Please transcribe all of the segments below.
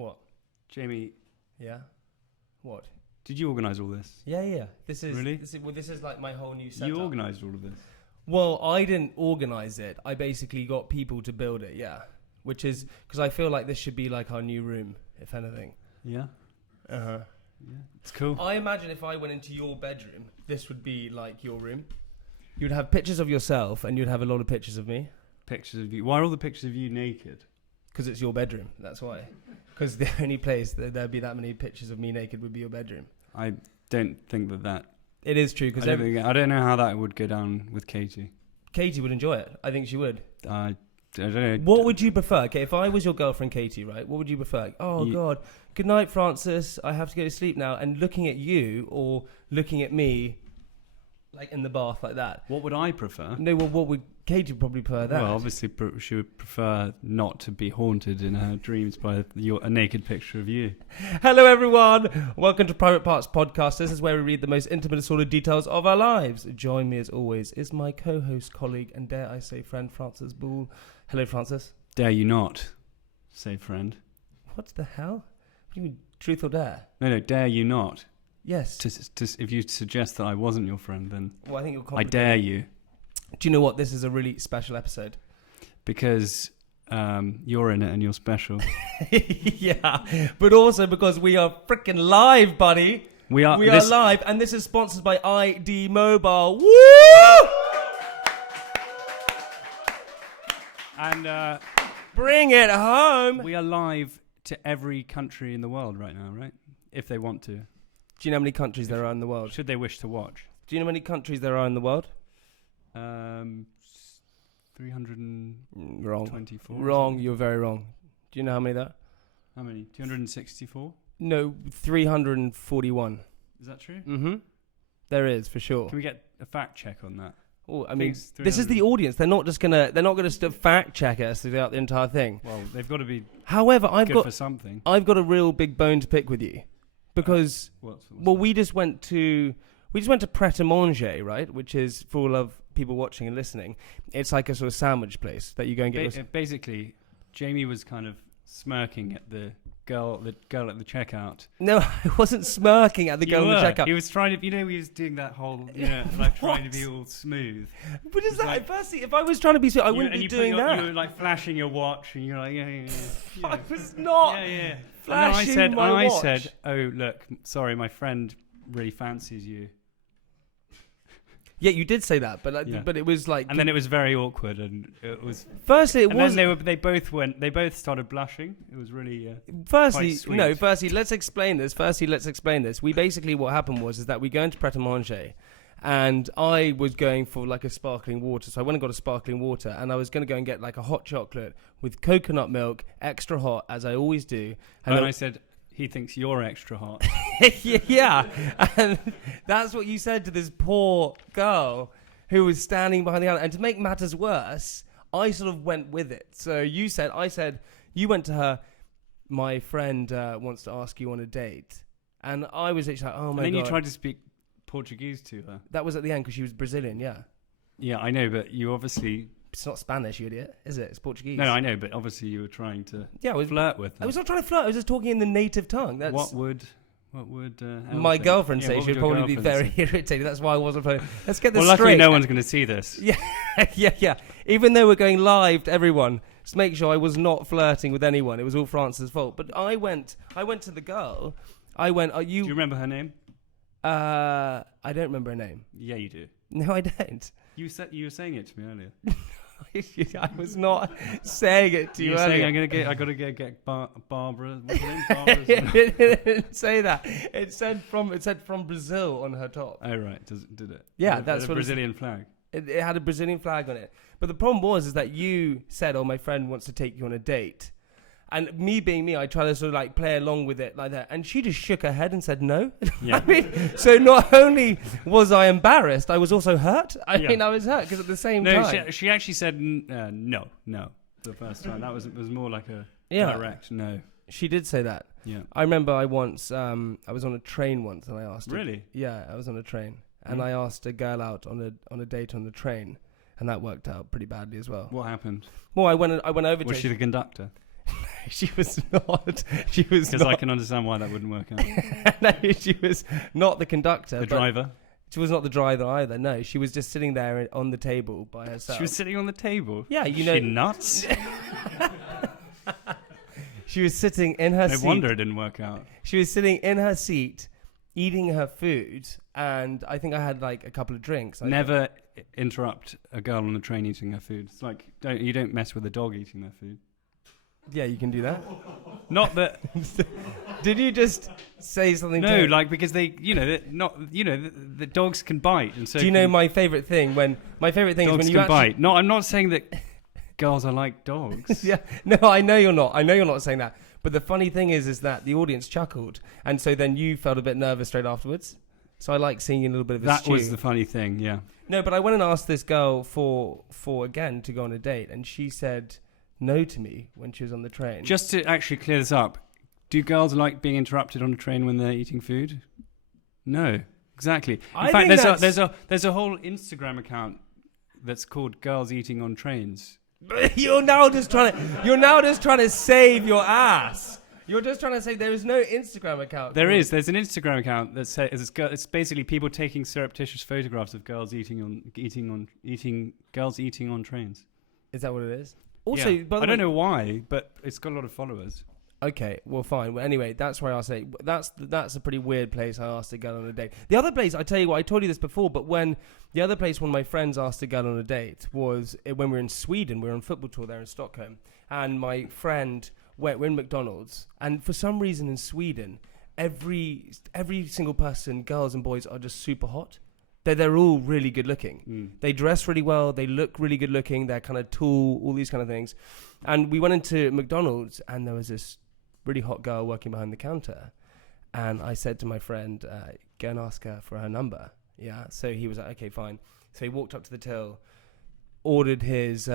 What? Jamie, Yeah. What? did you organise all this? Yeah. This is Really? This is like my whole new setup. You organised all of this? Well, I didn't organise it. I basically got people to build it. Yeah. Which is because I feel like this should be like our new room, if anything. Yeah. Uh-huh. Yeah. It's cool. I imagine if I went into your bedroom, this would be like your room. You'd have pictures of yourself, and you'd have a lot of pictures of me. Pictures of you. Why are all the pictures of you naked? Because it's your bedroom. That's why. Because the only place that there'd be that many pictures of me naked would be your bedroom. I don't think that. It is true. Because I don't know how that would go down with Katie. Katie would enjoy it. I think she would. I don't know. What would you prefer? Okay, if I was your girlfriend, Katie, right? What would you prefer? Oh, God. Good night, Francis. I have to go to sleep now. And looking at you or looking at me, like in the bath like that. What would I prefer? No, well, what would Katie probably prefer that? Well, obviously, she would prefer not to be haunted in her dreams by a naked picture of you. Hello, everyone. Welcome to Private Parts Podcast. This is where we read the most intimate and sordid details of our lives. Join me, as always, is my co-host, colleague, and dare I say friend, Francis Ball. Hello, Francis. Dare you not, say friend. What the hell? What do you mean, truth or dare? No, dare you not. Yes. If you suggest that I wasn't your friend, then Well, I think you're I dare you. Do you know what? This is a really special episode. Because you're in it and you're special. Yeah, but also because we are freaking live, buddy. We are live, and this is sponsored by ID Mobile. Woo! And bring it home. We are live to every country in the world right now, right? If they want to. Do you know how many countries there are in the world? Should they wish to watch? Do you know how many countries there are in the world? 324. Wrong. You're very wrong. Do you know how many there are? How many? 264? No, 341. Is that true? Mm-hmm. There is, for sure. Can we get a fact check on that? Oh, I mean, this is the audience. They're not gonna fact check us throughout the entire thing. Well, they've got to be. However, for something. I've got a real big bone to pick with you, because we just went to Pret a Manger, right? Which is, for all of people watching and listening, it's like a sort of sandwich place that you go and get. Basically, Jamie was kind of smirking at the girl at the checkout. No, I wasn't smirking at the girl at the checkout. He was trying to, he was doing that whole, like trying to be all smooth. What is that? Like, firstly, if I was trying to be smooth, I wouldn't be doing that. You were like flashing your watch, and you're like, yeah. I was not. Yeah. Flashing my watch. I said, oh look, sorry, my friend really fancies you. Yeah, you did say that, but but it was like, and then it was very awkward, and it was. Firstly, it was. Then they both started blushing. It was really. Firstly, quite sweet. no. Firstly, let's explain this. We basically, what happened was that we go into Pret a Manger, and I was going for like a sparkling water, so I went and got a sparkling water, and I was going to go and get like a hot chocolate with coconut milk, extra hot, as I always do. And I said, he thinks you're extra hot. Yeah, and that's what you said to this poor girl who was standing behind the counter. And to make matters worse, I sort of went with it. So you went to her, my friend wants to ask you on a date. And I was like, oh my God. And then you tried to speak Portuguese to her. That was at the end because she was Brazilian, yeah. Yeah, I know, but you obviously... It's not Spanish, you idiot, is it? It's Portuguese. No, I know, but obviously you were trying to flirt with her. I was not trying to flirt. I was just talking in the native tongue. What would my girlfriend say? She would probably be very irritated. That's why I wasn't playing. Let's get this straight. Luckily no one's going to see this. Yeah. Even though we're going live to everyone, just make sure I was not flirting with anyone. It was all Francis' fault. But I went to the girl. Are you... Do you remember her name? I don't remember her name. Yeah, you do. No, I don't. You were saying it to me earlier. I was not saying it to you earlier. I gotta get Barbara. What's her name? It didn't say that. It said from Brazil on her top. Oh right, did it? Yeah, that's what. Brazilian flag. It had a Brazilian flag on it. But the problem is that you said, "Oh, my friend wants to take you on a date," and me being me, I tried to sort of like play along with it like that, and she just shook her head and said no. Yeah. I mean, so not only was I embarrassed, I was also hurt. I mean, I was hurt because at the same time, no, she actually said no the first time. That was more like a direct no. She did say that. Yeah. I remember I was on a train once, and I asked. Really? Yeah, I was on a train, and I asked a girl out on a date on the train, and that worked out pretty badly as well. What happened? Well, I went over. Was she the conductor? she was not. She was Because I not. can understand why that wouldn't work out. No, she was not the conductor. The but driver. She was not the driver either. No, she was just sitting there on the table by herself. She was sitting on the table. Yeah, you Is know. she nuts? She was sitting in her No seat. wonder it didn't work out. She was sitting in her seat, eating her food, and I think I had like a couple of drinks. Never interrupt a girl on the train eating her food. It's like you don't mess with a dog eating their food. Yeah, you can do that. Not that. Did you just say something? No, like because they, the dogs can bite, and so do you know my favorite thing? My favorite thing is dogs when you can bite. No, I'm not saying that girls are like dogs. Yeah, no, I know you're not. I know you're not saying that. But the funny thing is that the audience chuckled, and so then you felt a bit nervous straight afterwards. So I like seeing a little bit of a That stew. was the funny thing, yeah. No, but I went and asked this girl for again to go on a date, and she said no to me when she was on the train. Just to actually clear this up, do girls like being interrupted on a train when they're eating food? No, exactly. In fact, there's a whole Instagram account that's called "Girls Eating on Trains." You're now just trying to save your ass. You're just trying to say there is no Instagram account. There's an Instagram account that says it's basically people taking surreptitious photographs of girls eating on trains. Is that what it is? Also, Yeah. by the I way, don't know why, but it's got a lot of followers. Okay, well, fine. Well, anyway, that's where I say that's a pretty weird place. I asked a girl on a date. The other place, I tell you what, I told you this before, but when the other place, when my friends asked a girl on a date, was when we were in Sweden. We were on a football tour there in Stockholm, and my friend we're in McDonald's, and for some reason in Sweden, every single person, girls and boys, are just super hot. They're all really good looking. They dress really well. They look really good looking. They're kind of tall, all these kind of things. And we went into McDonald's, and there was this really hot girl working behind the counter. And I said to my friend, go and ask her for her number. Yeah. So he was like, okay, fine. So he walked up to the till, ordered his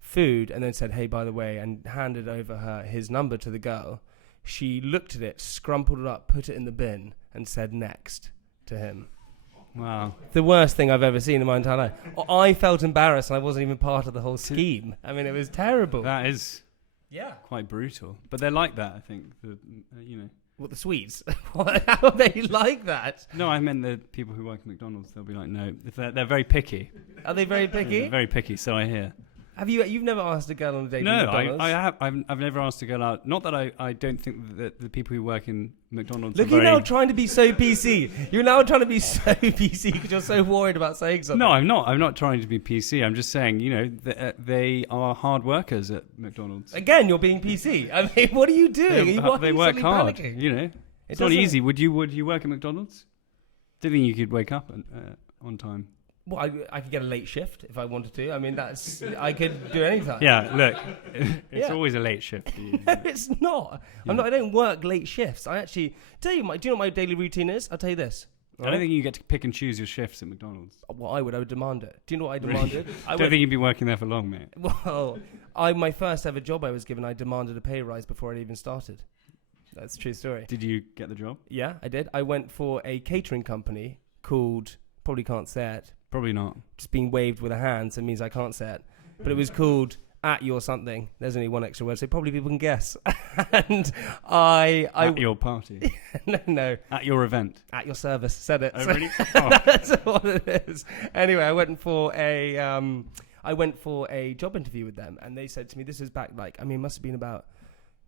food, and then said, hey, by the way, and handed over his number to the girl. She looked at it, scrumpled it up, put it in the bin, and said next to him. Wow. The worst thing I've ever seen in my entire life. I felt embarrassed, and I wasn't even part of the whole scheme. I mean, it was terrible. That is Quite brutal. But they're like that, I think. What, the Swedes? How are they like that? No, I meant the people who work at McDonald's. They'll be like, no. If they're very picky. Are they very picky? They're very picky, so I hear. You've never asked a girl on a date? No, at McDonald's? I have. I've never asked a girl out. Not that I don't think that the people who work in McDonald's Look, are you're very... now trying to be so PC. You're now trying to be so PC because you're so worried about saying something. No, I'm not. I'm not trying to be PC. I'm just saying, they are hard workers at McDonald's. Again, you're being PC. I mean, what are you doing? They work hard. Panicking? It's not easy. Would you work at McDonald's? Do you think you could wake up on time? Well, I could get a late shift if I wanted to. I mean, I could do any time. Yeah, look, it's always a late shift for you. No, it's not. I don't work late shifts. I actually tell you, do you know what my daily routine is? I'll tell you this. I don't think you get to pick and choose your shifts at McDonald's. Well, I would demand it. Do you know what I Really? demanded? I don't think you'd be working there for long, mate. Well, my first ever job I was given, I demanded a pay rise before I even started. That's a true story. Did you get the job? Yeah, I did. I went for a catering company called, probably can't say it, Probably not. just being waved with a hand, so it means I can't say it. But it was called At Your Something. There's only one extra word, so probably people can guess. And At your party. No. At your event. At your service. Said it. Oh, So really? Oh. that's what it is. Anyway, I went for a job interview with them, and they said to me, this is back it must have been about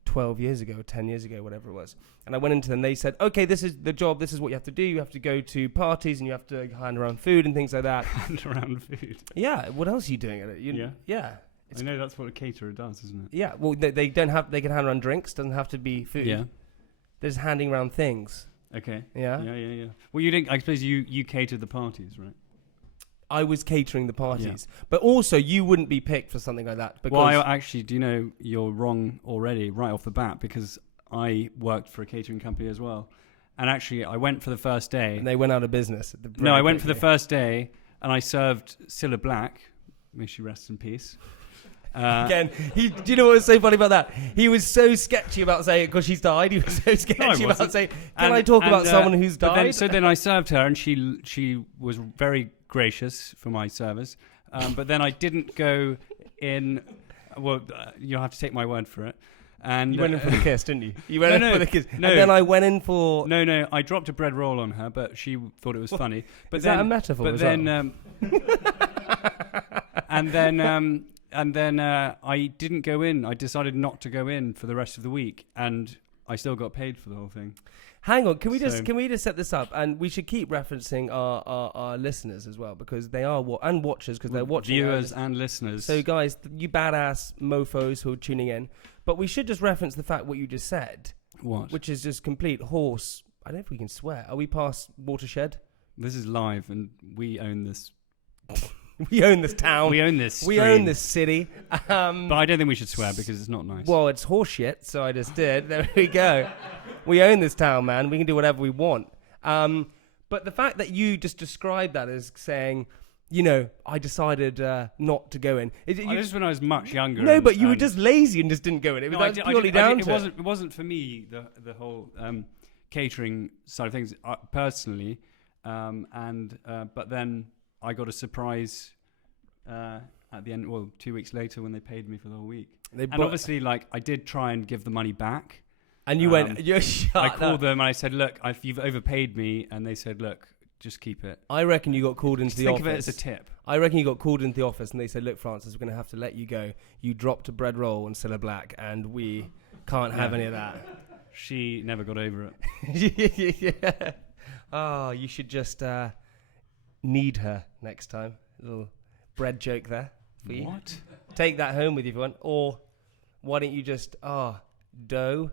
12 years ago, 10 years ago, whatever it was. And I went into them, they said, okay, this is the job, this is what you have to do. You have to go to parties and you have to hand around food and things like that. Hand around food. Yeah, what else are you doing at it? Yeah. I know that's what a caterer does, isn't it? Yeah, well, they can hand around drinks, doesn't have to be food. Yeah. They're just handing around things. Okay. Yeah? Yeah. Well, you didn't, I suppose you catered the parties, right? I was catering the parties. Yeah. But also, you wouldn't be picked for something like that. Because Well, actually, do you know you're wrong already right off the bat, because I worked for a catering company as well. And actually, I went for the first day. And they went out of business. I went for the first day, and I served Cilla Black. May she rest in peace. Again, do you know what was so funny about that? He was so sketchy about saying it because she's died. He was so sketchy about saying, can I talk about someone who's died? Then I served her, and she was very gracious for my service. But then I didn't go in. Well, you'll have to take my word for it. And you went in for the kiss, didn't you? You went in for the kiss. No. And then I went in for... No, I dropped a bread roll on her, but she thought it was funny. But Is then, that a metaphor? But then... and then I didn't go in. I decided not to go in for the rest of the week, and I still got paid for the whole thing. Hang on, can we just set this up? And we should keep referencing our listeners as well, because they are and watchers, because they're watching. Viewers and listeners. So guys, you badass mofos who are tuning in, but we should just reference the fact what you just said. What? Which is just complete horse. I don't know if we can swear. Are we past watershed? This is live, and we own this. We own this town. We own this stream. We own this city. But I don't think we should swear because it's not nice. Well, it's horseshit, so I just did. There we go. We own this town, man. We can do whatever we want. But the fact that you just described that as saying, you know, I decided not to go in. This is when I was much younger. No, but you were just lazy and just didn't go in. It was purely down to it. It wasn't for me, the whole catering side of things, personally. But then I got a surprise at the end, 2 weeks later when they paid me for the whole week. Obviously, like, I did try and give the money back. And you went, you're shut I called them and I said, look, you've overpaid me. And they said, look, just keep it. I reckon you got called into the office. Think of it as a tip. I reckon you got called into the office and they said, look, Francis, we're going to have to let you go. You dropped a bread roll on Cilla Black and we can't have any of that. She never got over it. Yeah. Oh, you should just need her next time. A little bread joke there for you. What? Take that home with you if you want. Or why don't you just, dough?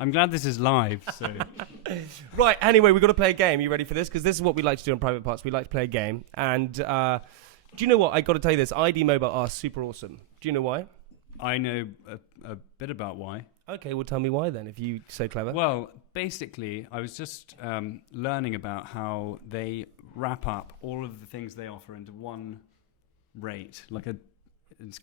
I'm glad this is live. So. Right, anyway, we've got to play a game. You ready for this? Because this is what we like to do in Private Parts. We like to play a game. And do you know what? I got to tell you this. ID Mobile are super awesome. Do you know why? I know a bit about why. Okay, well, tell me why then, if you're so clever. Well, basically, I was just learning about how they wrap up all of the things they offer into one rate.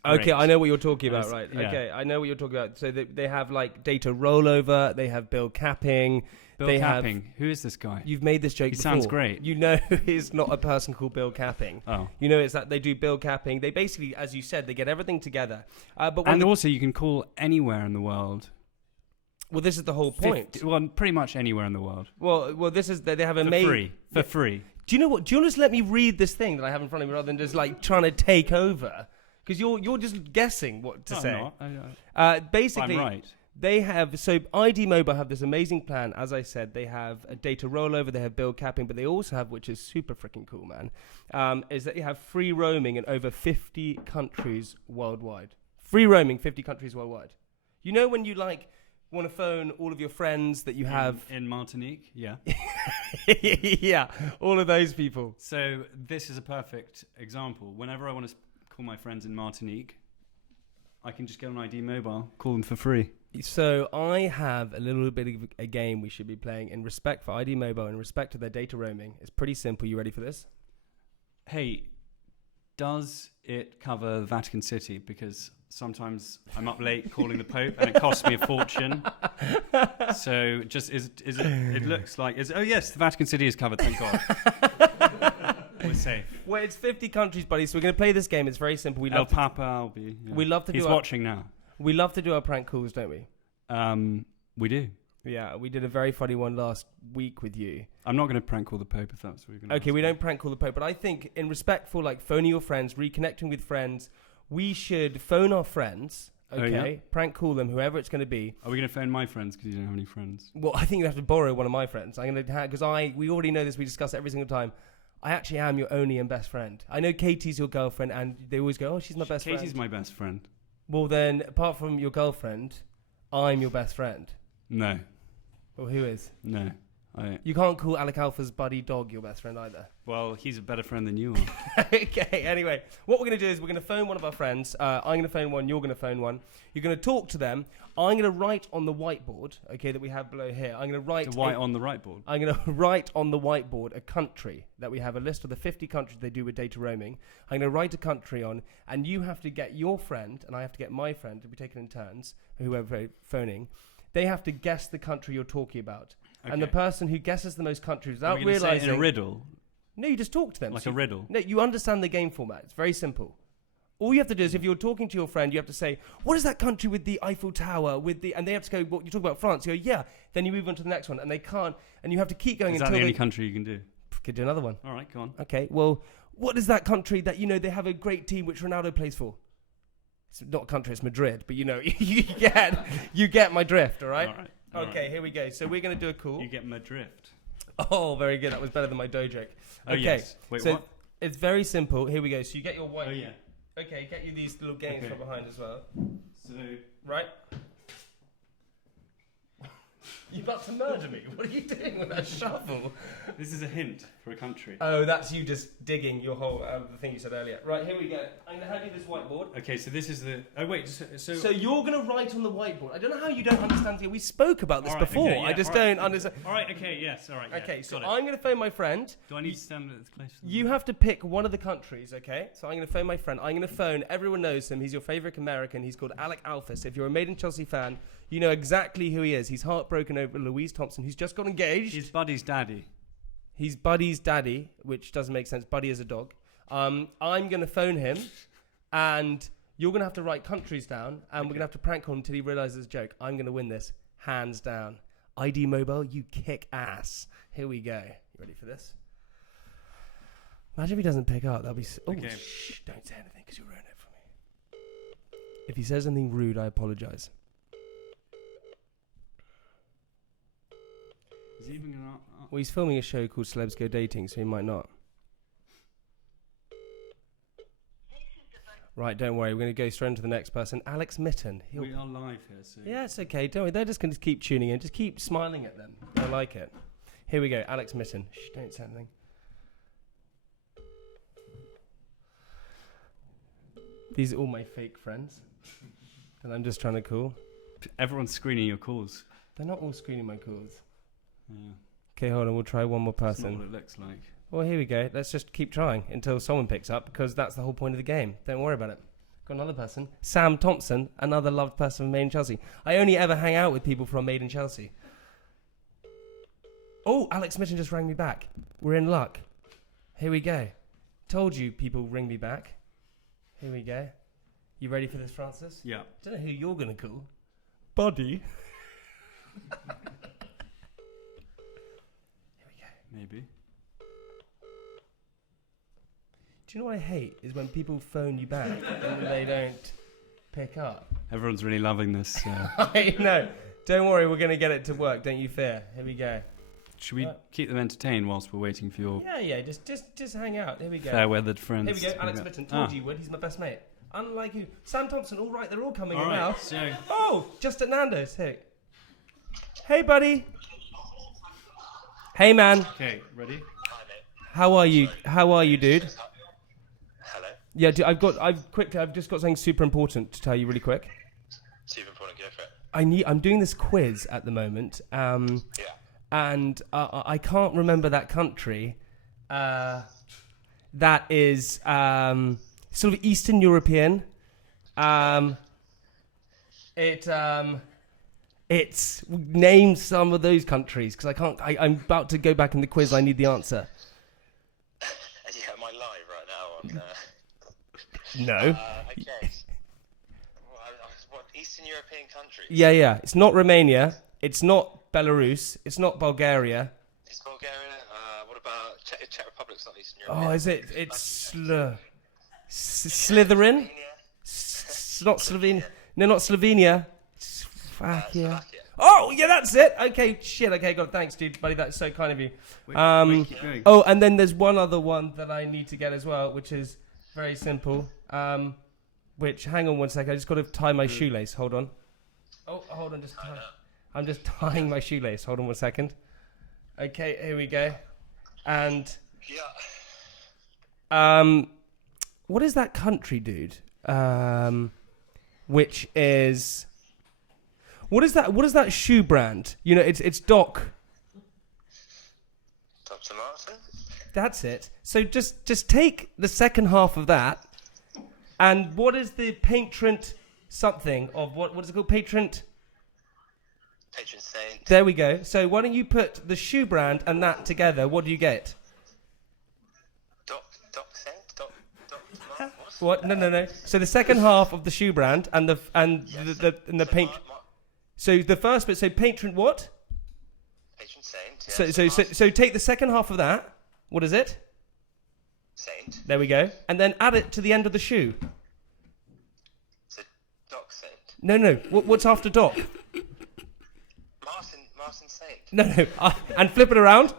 Okay, I know what you're talking about, right? Yeah. Okay, I know what you're talking about. So they have, like, data rollover, they have bill capping. Bill Capping? Who is this guy? You've made this joke He before. sounds great. You know he's not a person called Bill Capping. Oh. You know it's that they do bill capping. They basically, as you said, they get everything together. And also you can call anywhere in the world. Well, this is the whole point. Pretty much anywhere in the world. Well, this is they have a For free. Do you know what? Do you want to just let me read this thing that I have in front of me rather than just like trying to take over? Because you're just guessing what to say. I'm not. Basically, I'm right. They have, so ID Mobile have this amazing plan. As I said, they have a data rollover, they have bill capping, but they also have, which is super freaking cool, man, is that you have free roaming in over 50 countries worldwide. Free roaming, 50 countries worldwide. You know when you want to phone all of your friends that you have in Martinique, yeah. Yeah, all of those people. So this is a perfect example. Whenever I want to call my friends in Martinique, I can just get on ID Mobile, call them for free. So I have a little bit of a game we should be playing in respect for ID Mobile, in respect to their data roaming. It's pretty simple. You ready for this? Hey, does it cover Vatican City? Because sometimes I'm up late calling the Pope and it costs me a fortune. So just it looks like yes, the Vatican City is covered, thank God. We're safe. Well, it's 50 countries, buddy. So we're going to play this game. It's very simple. El Papa, I'll be. Yeah. We love to. He's watching now. We love to do our prank calls, don't we? We do. Yeah, we did a very funny one last week with you. I'm not going to prank call the Pope if that's what you're going to. Okay, we don't prank call the Pope, but I think in respect for like phoning your friends, reconnecting with friends, we should phone our friends. Okay, oh, yeah? Prank call them, whoever it's going to be. Are we going to phone my friends because you don't have any friends? Well, I think you have to borrow one of my friends. I'm going to because we already know this. We discuss it every single time. I actually am your only and best friend. I know Katie's your girlfriend, and they always go, "Oh, she's my best friend." Katie's my best friend. Well, then, apart from your girlfriend, I'm your best friend. No. Well, who is? No. You can't call Alec Alpha's buddy dog your best friend either. Well, he's a better friend than you are. Okay, anyway. What we're going to do is we're going to phone one of our friends. I'm going to phone one, you're going to phone one. You're going to talk to them. I'm going to write on the whiteboard, okay, that we have below here. I'm going to write... on the whiteboard? I'm going to write on the whiteboard a country that we have a list of the 50 countries they do with data roaming. I'm going to write a country on, and you have to get your friend, and I have to get my friend, to be taken in turns, whoever phoning. They have to guess the country you're talking about. Okay. And the person who guesses the most countries without realizing... Say in a riddle? No, you just talk to them. Like a riddle? No, you understand the game format. It's very simple. All you have to do is, if you're talking to your friend, you have to say, what is that country with the Eiffel Tower, and they have to go, what, you talk about France, you go, yeah, then you move on to the next one, and they can't, and you have to keep going Is until that the only country you can do? Could do another one. All right, go on. Okay, well, what is that country that, they have a great team which Ronaldo plays for? It's not a country, it's Madrid, but you get my drift, all right? All right. Okay, here we go. So we're going to do a call. You get my drift. Oh, very good. That was better than my dough joke. Oh, okay, yes. Wait, so what? it's very simple. Here we go. So you get your white. Oh, yeah. Okay, get you these little games from behind as well. So... Right? You're about to murder me. What are you doing with that shovel? This is a hint for a country. Oh, that's you just digging your hole out of the thing you said earlier. Right, here we go. I'm going to hand you this whiteboard. Okay, so this is the... Oh, wait, So you're going to write on the whiteboard. I don't know how you don't understand it. We spoke about this before. Okay, yeah, I just don't understand. All right, okay, yes, all right. Yeah, okay, so I'm going to phone my friend. Do I need to stand as close to You have to pick one of the countries, okay? So I'm going to phone my friend. I'm going to phone. Everyone knows him. He's your favourite American. He's called Alec Alphys. If you're a Made in Chelsea fan, you know exactly who he is. He's heartbroken over Louise Thompson, who's just got engaged. He's Buddy's daddy. He's Buddy's daddy, which doesn't make sense. Buddy is a dog. I'm going to phone him, and you're going to have to write countries down, and we're going to have to prank call him until he realises it's a joke. I'm going to win this, hands down. ID Mobile, you kick ass. Here we go. You ready for this? Imagine if he doesn't pick up. That'll be... Okay. Shh, don't say anything, because you'll ruin it for me. If he says anything rude, I apologise. Is he even going to... Well, he's filming a show called Celebs Go Dating, so he might not. Right, don't worry. We're going to go straight into the next person. Alex Mitten. We are live here, so... Yeah, it's okay. Don't worry. They're just going to keep tuning in. Just keep smiling at them. I like it. Here we go. Alex Mitten. Shh, don't say anything. These are all my fake friends that I'm just trying to call. Everyone's screening your calls. They're not all screening my calls. Yeah. Okay, hold on. We'll try one more That's person. not what it looks like. Well, here we go. Let's just keep trying until someone picks up, because that's the whole point of the game. Don't worry about it. Got another person. Sam Thompson, another loved person from Made in Chelsea. I only ever hang out with people from Made in Chelsea. Oh, Alex Mitten just rang me back. We're in luck. Here we go. Told you people ring me back. Here we go. You ready for this, Francis? Yeah. Don't know who you're going to call. Buddy. Maybe. Do you know what I hate? Is when people phone you back and they don't pick up. Everyone's really loving this. I know. Don't worry, we're going to get it to work. Don't you fear. Here we go. Should we keep them entertained whilst we're waiting for your Yeah. Just hang out. Here we go. fair-weathered friends? Here we go. Alex Mitten. Told you would. He's my best mate. Unlike you. Sam Thompson. All right, they're all coming in now. So Oh, just at Nando's. Hey, buddy. Hey, man. okay, ready? How are you? How are you, dude? Hello. Yeah, I've just got something super important to tell you really quick. Super important, go for it. I'm doing this quiz at the moment. Yeah. And I can't remember that country. That is sort of Eastern European. It's name some of those countries, because I can't. I'm about to go back in the quiz. I need the answer. Yeah, am I live right now? No. Okay. What Eastern European country? Yeah. It's not Romania. It's not Belarus. It's not Bulgaria. It's Bulgaria. What about Czech Republic's not Eastern European? Oh, is it? It's Slytherin. Not Slovenia. No, not Slovenia. Fuck yeah. Slovakia. Oh, yeah, that's it. Okay, shit. Okay, God, thanks, dude, buddy. That's so kind of you. Wait, keep going. Oh, and then there's one other one that I need to get as well, which is very simple. Which, hang on one sec. I just got to tie my shoelace. Hold on. Oh, hold on. I'm just tying my shoelace. Hold on one second. Okay, here we go. And Yeah. what is that country, dude? Which is... What is that shoe brand? You know, it's Doc. Dr. Martin? That's it. So just take the second half of that, and what is the patron something of what is it called? Patron saint. There we go. So why don't you put the shoe brand and that together? What do you get? Doc saint? Doc Martin? What? What? No. So the second half of the shoe brand and the paint. So the first bit. So patron what? Patron saint. So take the second half of that. What is it? Saint. There we go. And then add it to the end of the shoe. So Doc saint. No. What's after Doc? Martin saint. No. And flip it around.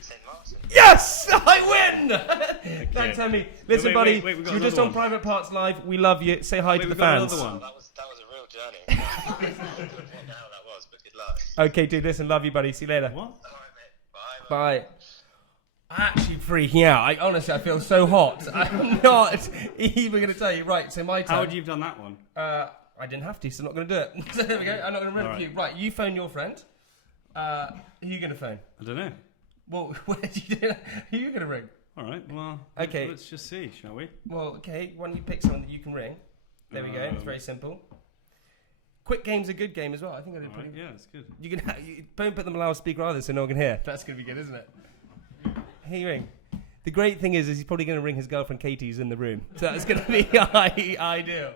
Saint Martin. Yes, I win. Thanks, Emmy. Listen, Wait, buddy, we got you're just another on one. Private Parts Live. We love you. Say hi to the we got fans. another one. That was a real journey. I don't know how that was, but good luck. Okay, dude. Listen, love you, buddy. See you later. What? All right, mate. Bye. Bye. I'm actually freaking out. I feel so hot. I'm not even going to tell you. Right, so my turn. How would you have done that one? I didn't have to, so I'm not going to do it. So there we go. I'm not going to rip All right. you. Right, you phone your friend. Who are you going to phone? I don't know. Well, who are you going to ring? All right. Well, Okay. Let's just see, shall we? Well, okay. Why don't you pick someone that you can ring? There we go. It's very simple. Quick game's a good game as well. I think I did All pretty right. Yeah, it's good. You don't put them on loudspeaker either, so no one can hear. That's going to be good, isn't it? Here you ring. The great thing is he's probably going to ring his girlfriend Katie, who's in the room. So that's going to be ideal.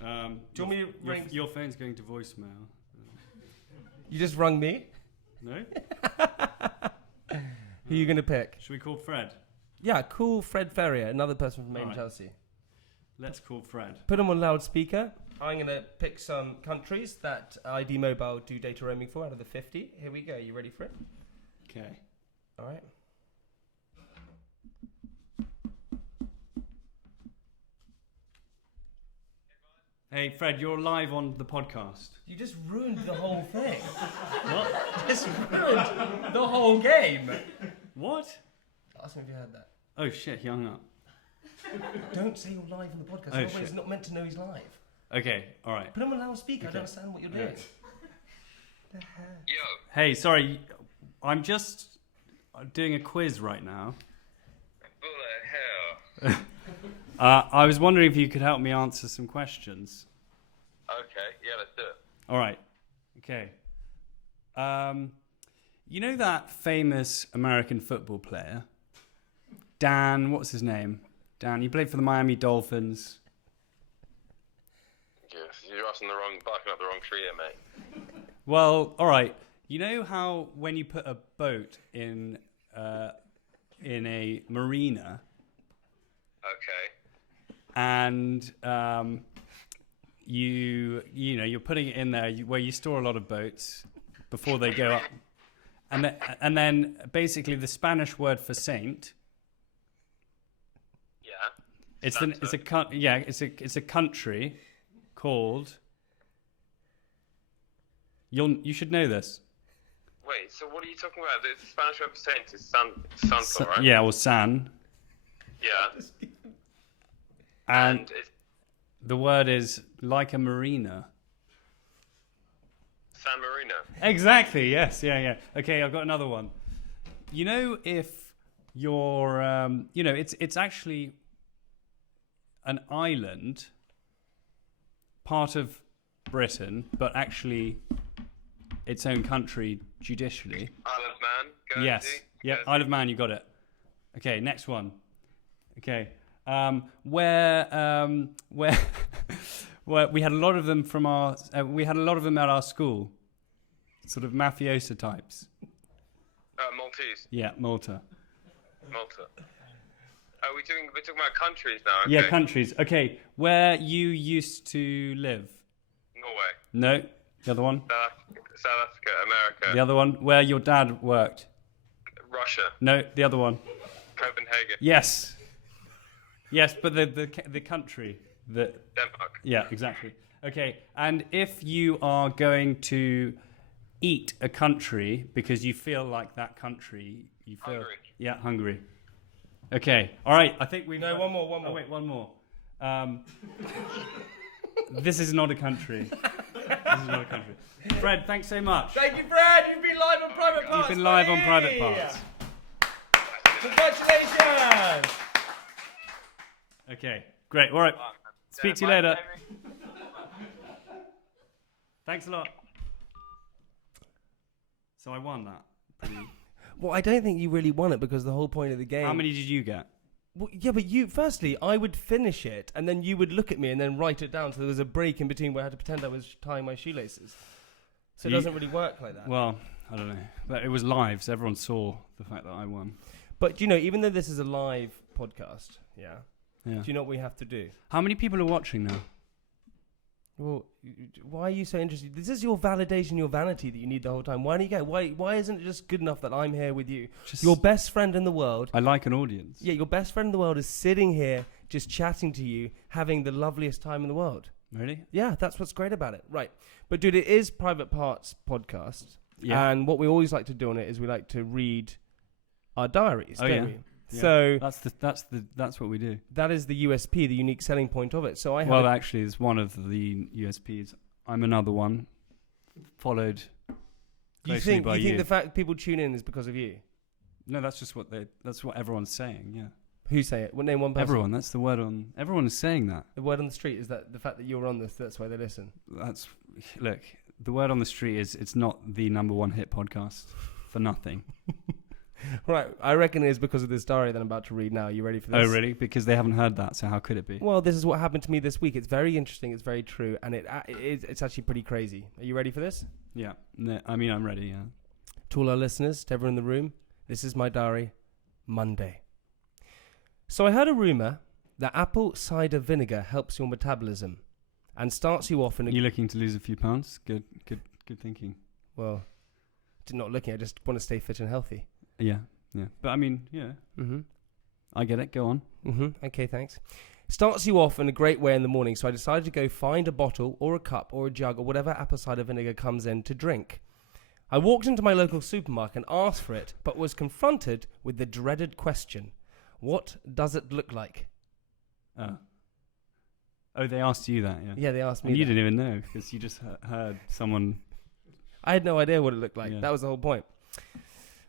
Do you want me to ring? Your phone's going to voicemail. You just rung me. No? Who are you going to pick? Should we call Fred? Yeah, call Fred Ferrier, another person from Maine, Alright. Chelsea. Let's call Fred. Put him on loudspeaker. I'm going to pick some countries that ID Mobile do data roaming for out of the 50. Here we go. You ready for it? Okay. All right. Hey, Fred, you're live on the podcast. You just ruined the whole thing. What? Just ruined the whole game. What? Ask him if you heard that. Oh, shit, he hung up. Don't say you're live on the podcast. Oh, Everybody's shit. not meant to know he's live. Okay, all right. Put him on loudspeaker. I don't understand what you're doing. Yo. Hey, sorry, I'm just doing a quiz right now. What the hell? I was wondering if you could help me answer some questions. Okay, yeah, let's do it. All right. Okay. You know that famous American football player? Dan, what's his name? Dan, he played for the Miami Dolphins. Yes, you're barking up the wrong tree here, mate. Well, all right. You know how when you put a boat in a marina Okay. and you're putting it in there where you store a lot of boats before they go up, and then basically the Spanish word for saint. Yeah. It's a country called. You should know this. Wait, so what are you talking about? The Spanish word for saint is santo, right? Yeah, or San. Yeah. And it's the word is like a marina. San Marino. Exactly. Yes. Yeah. Okay, I've got another one. You know, if you're, it's actually an island, part of Britain, but actually its own country judicially. Isle of Man. Guernsey. Yes. Yeah. Guernsey. Isle of Man. You got it. Okay. Next one. Okay. Where where we had a lot of them from our at our school, sort of mafiosa types. Maltese. Yeah, Malta. Malta. We're talking about countries now. Okay. Yeah, countries. Okay, where you used to live? Norway. No, the other one. South Africa. America. The other one. Where your dad worked? Russia. No, the other one. Copenhagen. Yes. Yes, but the country that. Denmark. Yeah, exactly. Okay, and if you are going to eat a country because you feel like that country, you feel. Hungary. Yeah, Hungary. Okay, all right. I think we. No, one more. Oh wait, one more. This is not a country. This is not a country. Fred, thanks so much. Thank you, Fred. You've been live on Private Parts. You've been live on buddy! Private Parts. Congratulations. Okay, great. All right. Speak to you later. Thanks a lot. So I won that. Pretty. Well, I don't think you really won it because the whole point of the game. How many did you get? Well, yeah, but firstly, I would finish it, and then you would look at me and then write it down. So there was a break in between where I had to pretend I was tying my shoelaces. So it doesn't really work like that. Well, I don't know. But it was live, so everyone saw the fact that I won. But, even though this is a live podcast, Yeah. do you know what we have to do? How many people are watching now? Well, why are you so interested? This is your validation, your vanity that you need the whole time. Why don't you go? Why isn't it just good enough that I'm here with you? Your best friend in the world. I like an audience. Yeah, your best friend in the world is sitting here just chatting to you, having the loveliest time in the world. Really? Yeah, that's what's great about it. Right. But, dude, it is Private Parts podcast. Yeah. And what we always like to do on it is we like to read our diaries, don't we? Yeah. So that's what we do. that is the USP, the unique selling point of it. So actually, it's one of the USPs. I'm another one, followed closely by you. You think the fact people tune in is because of you? No, that's just that's what everyone's saying. Yeah. Who say it? What name one person? Everyone. That's the word on. Everyone is saying that. The word on the street is that the fact that you're on this. That's why they listen. Look. The word on the street is it's not the number one hit podcast for nothing. Right, I reckon it is because of this diary that I'm about to read now. Are you ready for this? Oh, really? Because they haven't heard that, so how could it be? Well, this is what happened to me this week. It's very interesting. It's very true, and it's actually pretty crazy. Are you ready for this? Yeah. No, I mean, I'm ready, yeah. To all our listeners, to everyone in the room, this is my diary, Monday. So I heard a rumour that apple cider vinegar helps your metabolism and starts you off in a... You looking to lose a few pounds? Good thinking. Well, not looking. I just want to stay fit and healthy. Yeah. But I mean, yeah. Mm-hmm. I get it. Go on. Mm-hmm. Okay, thanks. Starts you off in a great way in the morning, so I decided to go find a bottle or a cup or a jug or whatever apple cider vinegar comes in to drink. I walked into my local supermarket and asked for it, but was confronted with the dreaded question, what does it look like? Oh, they asked you that, yeah? Yeah, they asked me and you that. didn't even know, because you just heard someone... I had no idea what it looked like. Yeah. That was the whole point.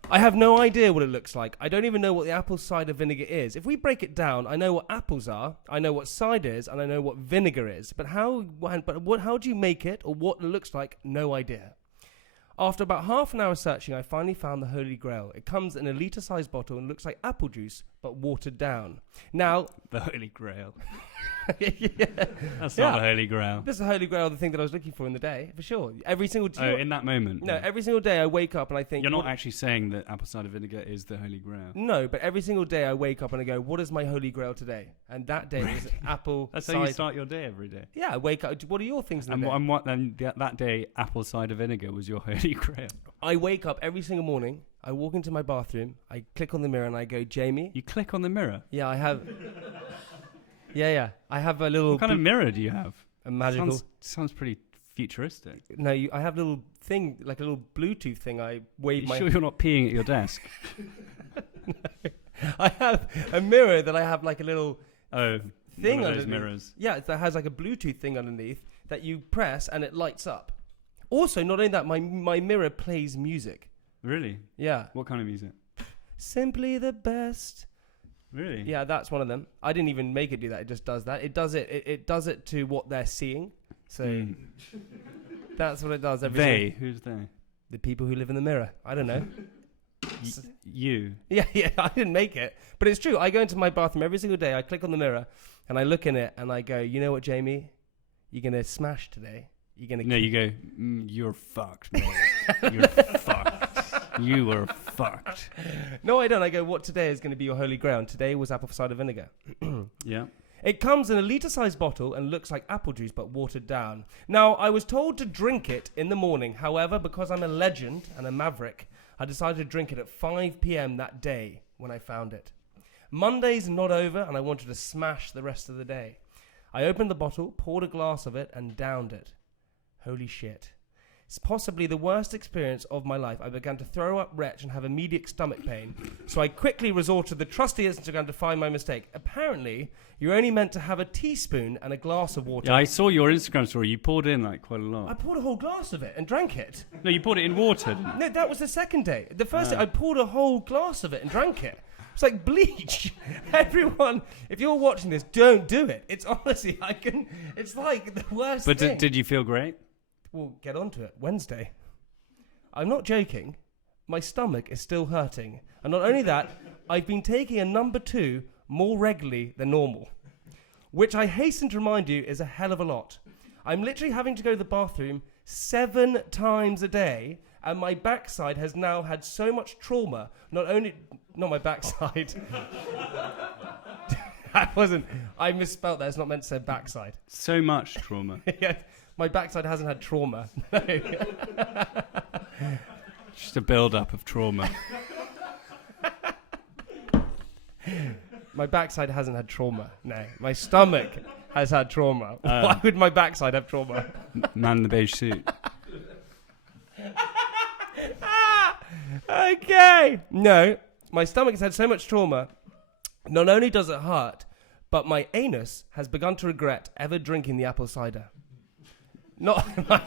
I have no idea what it looks like. I don't even know what the apple cider vinegar is. If we break it down, I know what apples are, I know what cider is, and I know what vinegar is. But how do you make it, or what it looks like? No idea. After about half an hour searching, I finally found the Holy Grail. It comes in a litre-sized bottle and looks like apple juice, but watered down. Now... The Holy Grail. Yeah. That's not the Holy Grail. This is the Holy Grail, the thing that I was looking for in the day, for sure. Every single day. In that moment? No, yeah. Every single day I wake up and I think... You're not actually saying that apple cider vinegar is the Holy Grail. No, but every single day I wake up and I go, what is my Holy Grail today? And that day is apple That's cider. how you start your day every day. Yeah, I wake up. What are your things in the day? And what then that day, apple cider vinegar was your Holy Grail. I wake up every single morning, I walk into my bathroom, I click on the mirror and I go, Jamie... You click on the mirror? Yeah, I have... Yeah. I have a little... What kind of mirror do you have? A magical... Sounds pretty futuristic. No, I have a little thing, like a little Bluetooth thing. I wave my... Sure you're not peeing at your desk? No. I have a mirror that I have like a little... thing one of underneath. those mirrors. Yeah, that has like a Bluetooth thing underneath that you press and it lights up. Also, not only that, my mirror plays music. Really? Yeah. What kind of music? Simply the best. Really? Yeah, that's one of them. I didn't even make it do that. It just does that. It does it to what they're seeing. So that's what it does. Who's they? The people who live in the mirror. I don't know. You. Yeah. I didn't make it, but it's true. I go into my bathroom every single day. I click on the mirror and I look in it and I go, you know what, Jamie? You're gonna smash today. You're gonna. No, you go. You're fucked, mate. You're fucked. You were fucked. No, I don't. I go, what today is going to be your Holy Grail? And today was apple cider vinegar. Yeah. It comes in a litre-sized bottle and looks like apple juice, but watered down. Now, I was told to drink it in the morning. However, because I'm a legend and a maverick, I decided to drink it at 5 p.m. that day when I found it. Monday's not over, and I wanted to smash the rest of the day. I opened the bottle, poured a glass of it, and downed it. Holy shit. It's possibly the worst experience of my life. I began to throw up, retch, and have immediate stomach pain. So I quickly resorted to the trusty Instagram to find my mistake. Apparently, you're only meant to have a teaspoon and a glass of water. Yeah, I saw your Instagram story. You poured in like quite a lot. I poured a whole glass of it and drank it. No, you poured it in water. No, that was the second day. The first day, I poured a whole glass of it and drank it. It's like bleach. Everyone, if you're watching this, don't do it. It's honestly, it's like the worst thing. But did you feel great? We'll get onto it. Wednesday. I'm not joking. My stomach is still hurting. And not only that, I've been taking a number 2 more regularly than normal. Which I hasten to remind you is a hell of a lot. I'm literally having to go to the bathroom 7 times a day, and my backside has now had so much trauma. Not my backside. I misspelled that. It's not meant to say backside. So much trauma. Yeah, my backside hasn't had trauma. Just a build-up of trauma. My backside hasn't had trauma. No, my stomach has had trauma. Why would my backside have trauma? Man in the beige suit. Okay. No, my stomach has had so much trauma. Not only does it hurt, but my anus has begun to regret ever drinking the apple cider. Not my...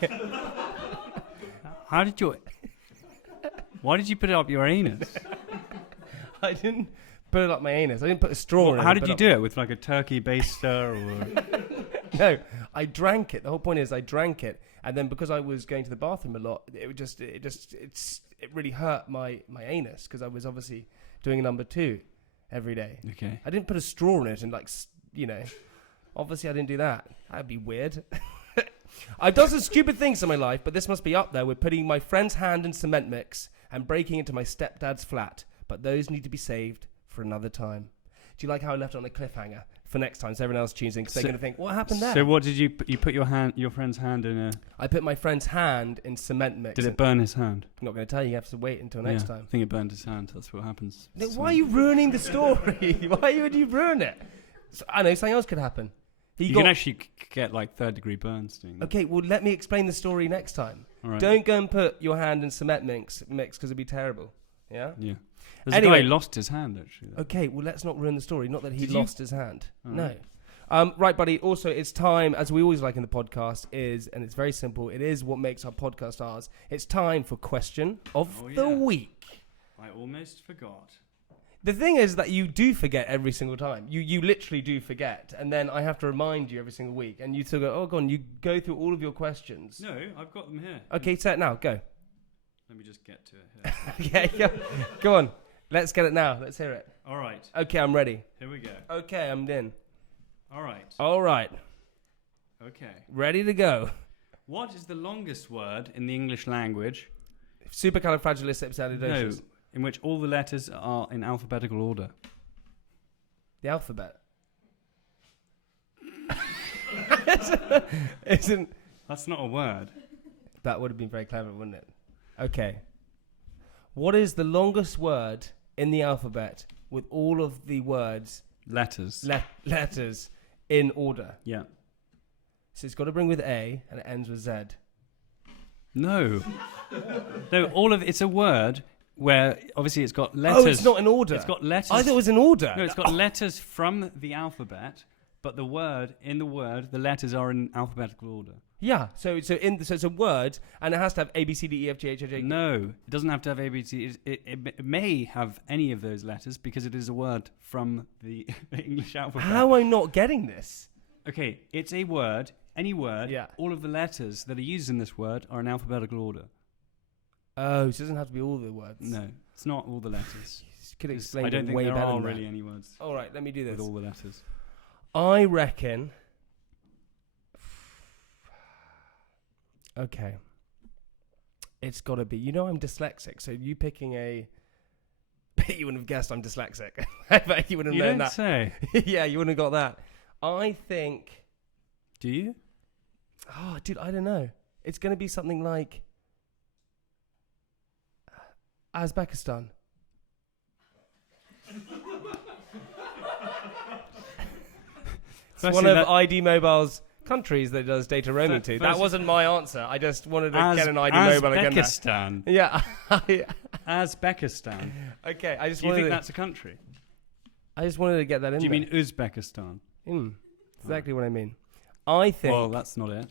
Why did you put it up your anus? I didn't put it up my anus. I didn't put a straw in it. How did you do it? With like a turkey baster or... No, I drank it. The whole point is I drank it, and then because I was going to the bathroom a lot, it really hurt my anus because I was obviously doing a number 2 every day. Okay. I didn't put a straw in it and obviously I didn't do that. That'd be weird. I've done some stupid things in my life, but this must be up there with putting my friend's hand in cement mix and breaking into my stepdad's flat. But those need to be saved for another time. Do you like how I left it on a cliffhanger for next time so everyone else tunes in because they're going to think, what happened there? So what did you put your friend's hand in a... I put my friend's hand in cement mix. Did it burn his hand? I'm not going to tell you. You have to wait until next time. I think it burned his hand. That's what happens. No, why are you ruining the story? Why would you ruin it? So, I know, something else could happen. You can actually get like 3rd-degree burns doing that. Okay, well, let me explain the story next time. All right. Don't go and put your hand in cement mix because it'd be terrible. Yeah? Yeah. There's a guy who lost his hand, actually. Okay, well, let's not ruin the story. Not that he Did you? lost his hand. Oh. No. Right, buddy. Also, it's time, as we always like in the podcast, and it's very simple, it is what makes our podcast ours. It's time for question of the week. I almost forgot. The thing is that you do forget every single time. You literally do forget. And then I have to remind you every single week. And you still go, oh, go on, you go through all of your questions. No, I've got them here. Okay, set it now. Go. Let me just get to it here. Okay, go on. Let's get it now. Let's hear it. All right. Okay, I'm ready. Here we go. Okay, I'm in. All right. All right. Okay. Ready to go. What is the longest word in the English language? Supercalifragilisticexpialidocious. No, in which all the letters are in alphabetical order. The alphabet. Isn't... That's not a word. That would have been very clever, wouldn't it? Okay. What is the longest word in the alphabet with all of the words... Letters. Letters in order? Yeah. So it's got to bring with A and it ends with Z. No. No, it's a word where obviously it's got letters. Oh, it's not in order. It's got letters. I thought it was in order. No, it's got letters from the alphabet, but the letters are in alphabetical order. Yeah, so it's a word, and it has to have A, B, C, D, E, F, G, H, I, J. No, it doesn't have to have A, B, C. It may have any of those letters because it is a word from the English alphabet. How am I not getting this? Okay, it's a word, any word. Yeah. All of the letters that are used in this word are in alphabetical order. Oh, so it doesn't have to be all the words. No, it's not all the letters. Could explain I don't it think way there better are than really that. any words. All right, let me do this. With all the letters. I reckon... Okay. It's got to be... You know I'm dyslexic, so you picking a... you wouldn't have guessed I'm dyslexic. I bet you wouldn't have known that. Say. Yeah, you wouldn't have got that. I think... Do you? Oh, dude, I don't know. It's going to be something like... Uzbekistan. It's one of ID Mobile's countries that does data roaming to. That wasn't my answer. I just wanted to get an ID Mobile again. Uzbekistan. Yeah. Uzbekistan. Okay, I just Do you wanted think that's a country? I just wanted to get that in. Do you there. mean Uzbekistan? Exactly what I mean. I think... Well, that's not it.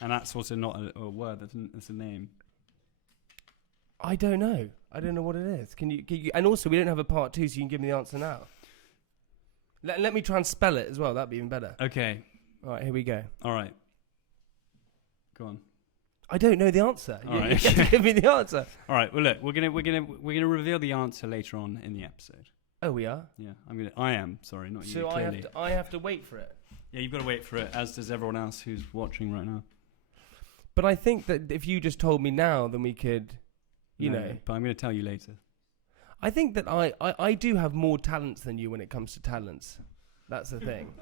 And that's also not a word. That's a name. I don't know. I don't know what it is. Can you? And also, we don't have a part 2, so you can give me the answer now. Let me try and spell it as well. That'd be even better. Okay. All right, here we go. All right. Go on. I don't know the answer. All right. You have to give me the answer. All right. Well, look, we're gonna reveal the answer later on in the episode. Oh, we are? Yeah, I am, sorry, not you, So clearly. I have to wait for it. Yeah, you've got to wait for it, as does everyone else who's watching right now. But I think that if you just told me now, then we could, you No, know. But I'm going to tell you later. I think that I do have more talents than you when it comes to talents. That's the thing.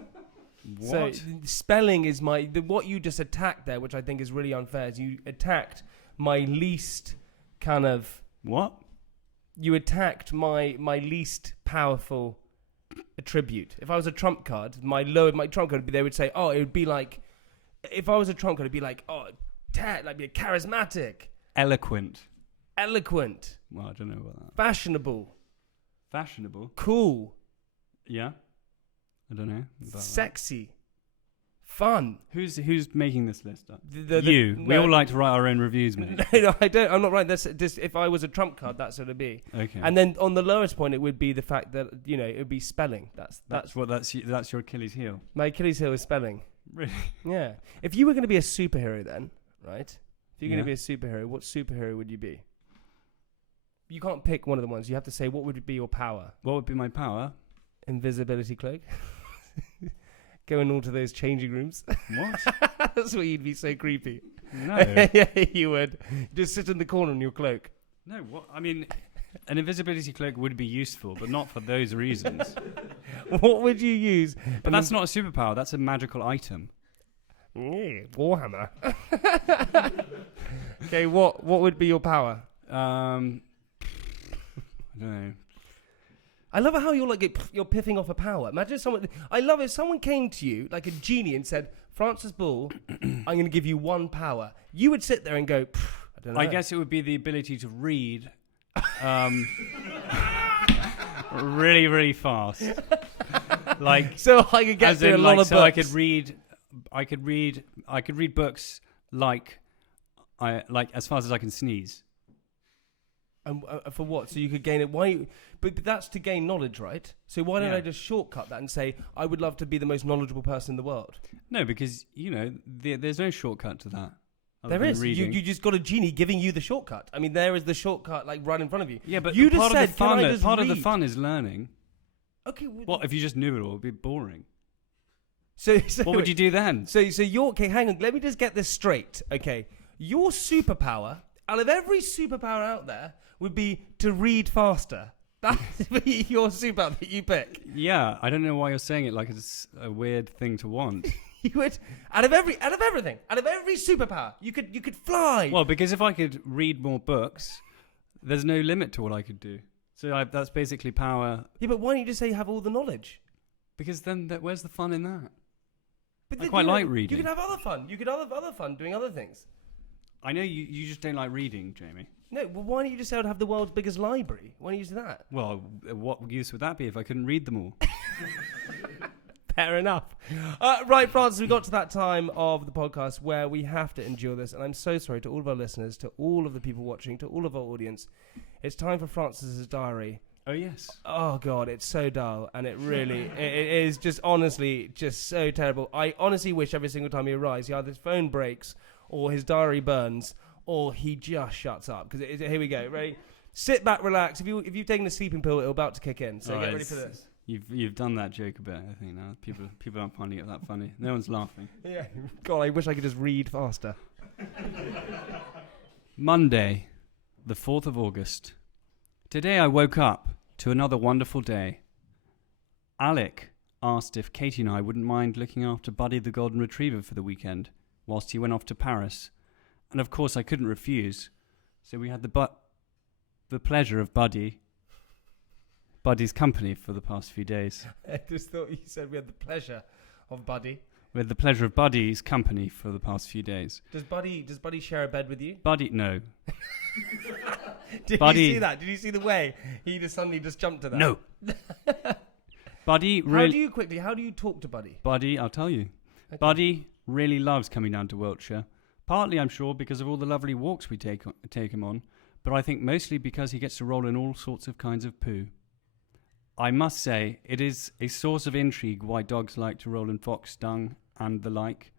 What? So spelling is what you just attacked there, which I think is really unfair. Is you attacked my least kind of. What? You attacked my least powerful attribute. If I was a trump card, my trump card, they would say, oh, it would be like. If I was a trump card, it'd be like, oh, like be charismatic, Eloquent. Well, I don't know about that. Fashionable. Cool. Yeah. I don't know. About Sexy. Fun. Who's making this list up? We We all like to write our own reviews, mate. No, I don't. I'm not right. That's just if I was a trump card, that's what it'd be. Okay. And then on the lowest point, it would be the fact that it would be spelling. That's That's your Achilles heel. my Achilles heel is spelling. Really? Yeah. If you were going to be a superhero, then right? If you're going Yeah. to be a superhero, what superhero would you be? You can't pick one of the ones. You have to say what would be your power. What would be my power? Invisibility cloak. Going all to those changing rooms. What? That's where you'd be so creepy. No. Yeah, you would. Just sit in the corner in your cloak. No, what? I mean, an invisibility cloak would be useful, but not for those reasons. What would you use? But that's not a superpower. That's a magical item. Warhammer. Okay, what would be your power? I don't know. I love how you're piffing off a power. Imagine someone. I love if someone came to you like a genie and said, "Francis Bull, I'm going to give you one power." You would sit there and go, "I don't know." I guess it would be the ability to read, really, really fast. Like so I could get through a lot of books. I could read books like as fast as I can sneeze. And for what? So you could gain it. Why? But that's to gain knowledge, right? So why don't Yeah. I just shortcut that and say I would love to be the most knowledgeable person in the world? No, because there's no shortcut to that. There is. Reading. You just got a genie giving you the shortcut. I mean, there is the shortcut like right in front of you. Yeah, but you just part said, of the fun, can I just part of the read? fun is learning. Okay. What if you just knew it all? It'd be boring. So what would you do then? So you're okay. Hang on. Let me just get this straight. Okay, your superpower out of every superpower out there would be to read faster. That would be your superpower that you pick. Yeah, I don't know why you're saying it like it's a weird thing to want. You would out of every superpower, you could fly. Well, because if I could read more books, there's no limit to what I could do. So that's basically power. Yeah, but why don't you just say you have all the knowledge? Because then where's the fun in that? But I quite like reading. You could have other fun. You could have other fun doing other things. I know you just don't like reading, Jamie. No, well, why don't you just say I'd have the world's biggest library? Why don't you do that? Well, what use would that be if I couldn't read them all? Fair enough. Right, Francis, we got to that time of the podcast where we have to endure this, and I'm so sorry to all of our listeners, to all of the people watching, to all of our audience. It's time for Francis's diary. Oh, yes. Oh, God, it's so dull, and it really it is just honestly just so terrible. I honestly wish every single time he arrives, either his phone breaks or his diary burns or he just shuts up. Because here we go. Ready? Sit back, relax. If you've taken a sleeping pill, it'll about to kick in. So get ready for this. You've done that joke a bit, I think, now. People aren't finding it that funny. No one's laughing. Yeah. God, I wish I could just read faster. Monday, the 4th of August. Today I woke up to another wonderful day. Alec asked if Katie and I wouldn't mind looking after Buddy the Golden Retriever for the weekend, whilst he went off to Paris. And of course I couldn't refuse. So we had the pleasure of Buddy's company for the past few days. I just thought you said we had the pleasure of Buddy. We had the pleasure of Buddy's company for the past few days. Does Buddy share a bed with you? Buddy, no. Did Buddy, you see that? Did you see the way he just suddenly just jumped to that? No. Buddy How do you talk to Buddy? Buddy, I'll tell you. Okay. Buddy really loves coming down to Wiltshire. Partly, I'm sure, because of all the lovely walks we take him on, but I think mostly because he gets to roll in all sorts of kinds of poo. I must say, it is a source of intrigue why dogs like to roll in fox dung and the like.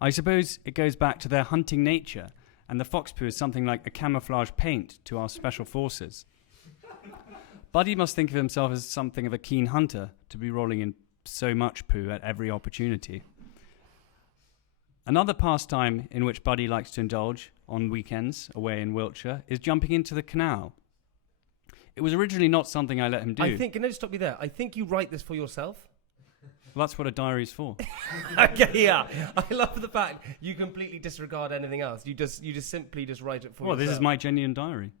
I suppose it goes back to their hunting nature, and the fox poo is something like a camouflage paint to our special forces. Buddy must think of himself as something of a keen hunter to be rolling in so much poo at every opportunity. Another pastime in which Buddy likes to indulge on weekends away in Wiltshire is jumping into the canal. It was originally not something I let him do. Can I just stop you there? I think you write this for yourself. Well, that's what a diary is for. Okay, yeah. I love the fact you completely disregard anything else. You just simply just write it for yourself. Well, this is my genuine diary.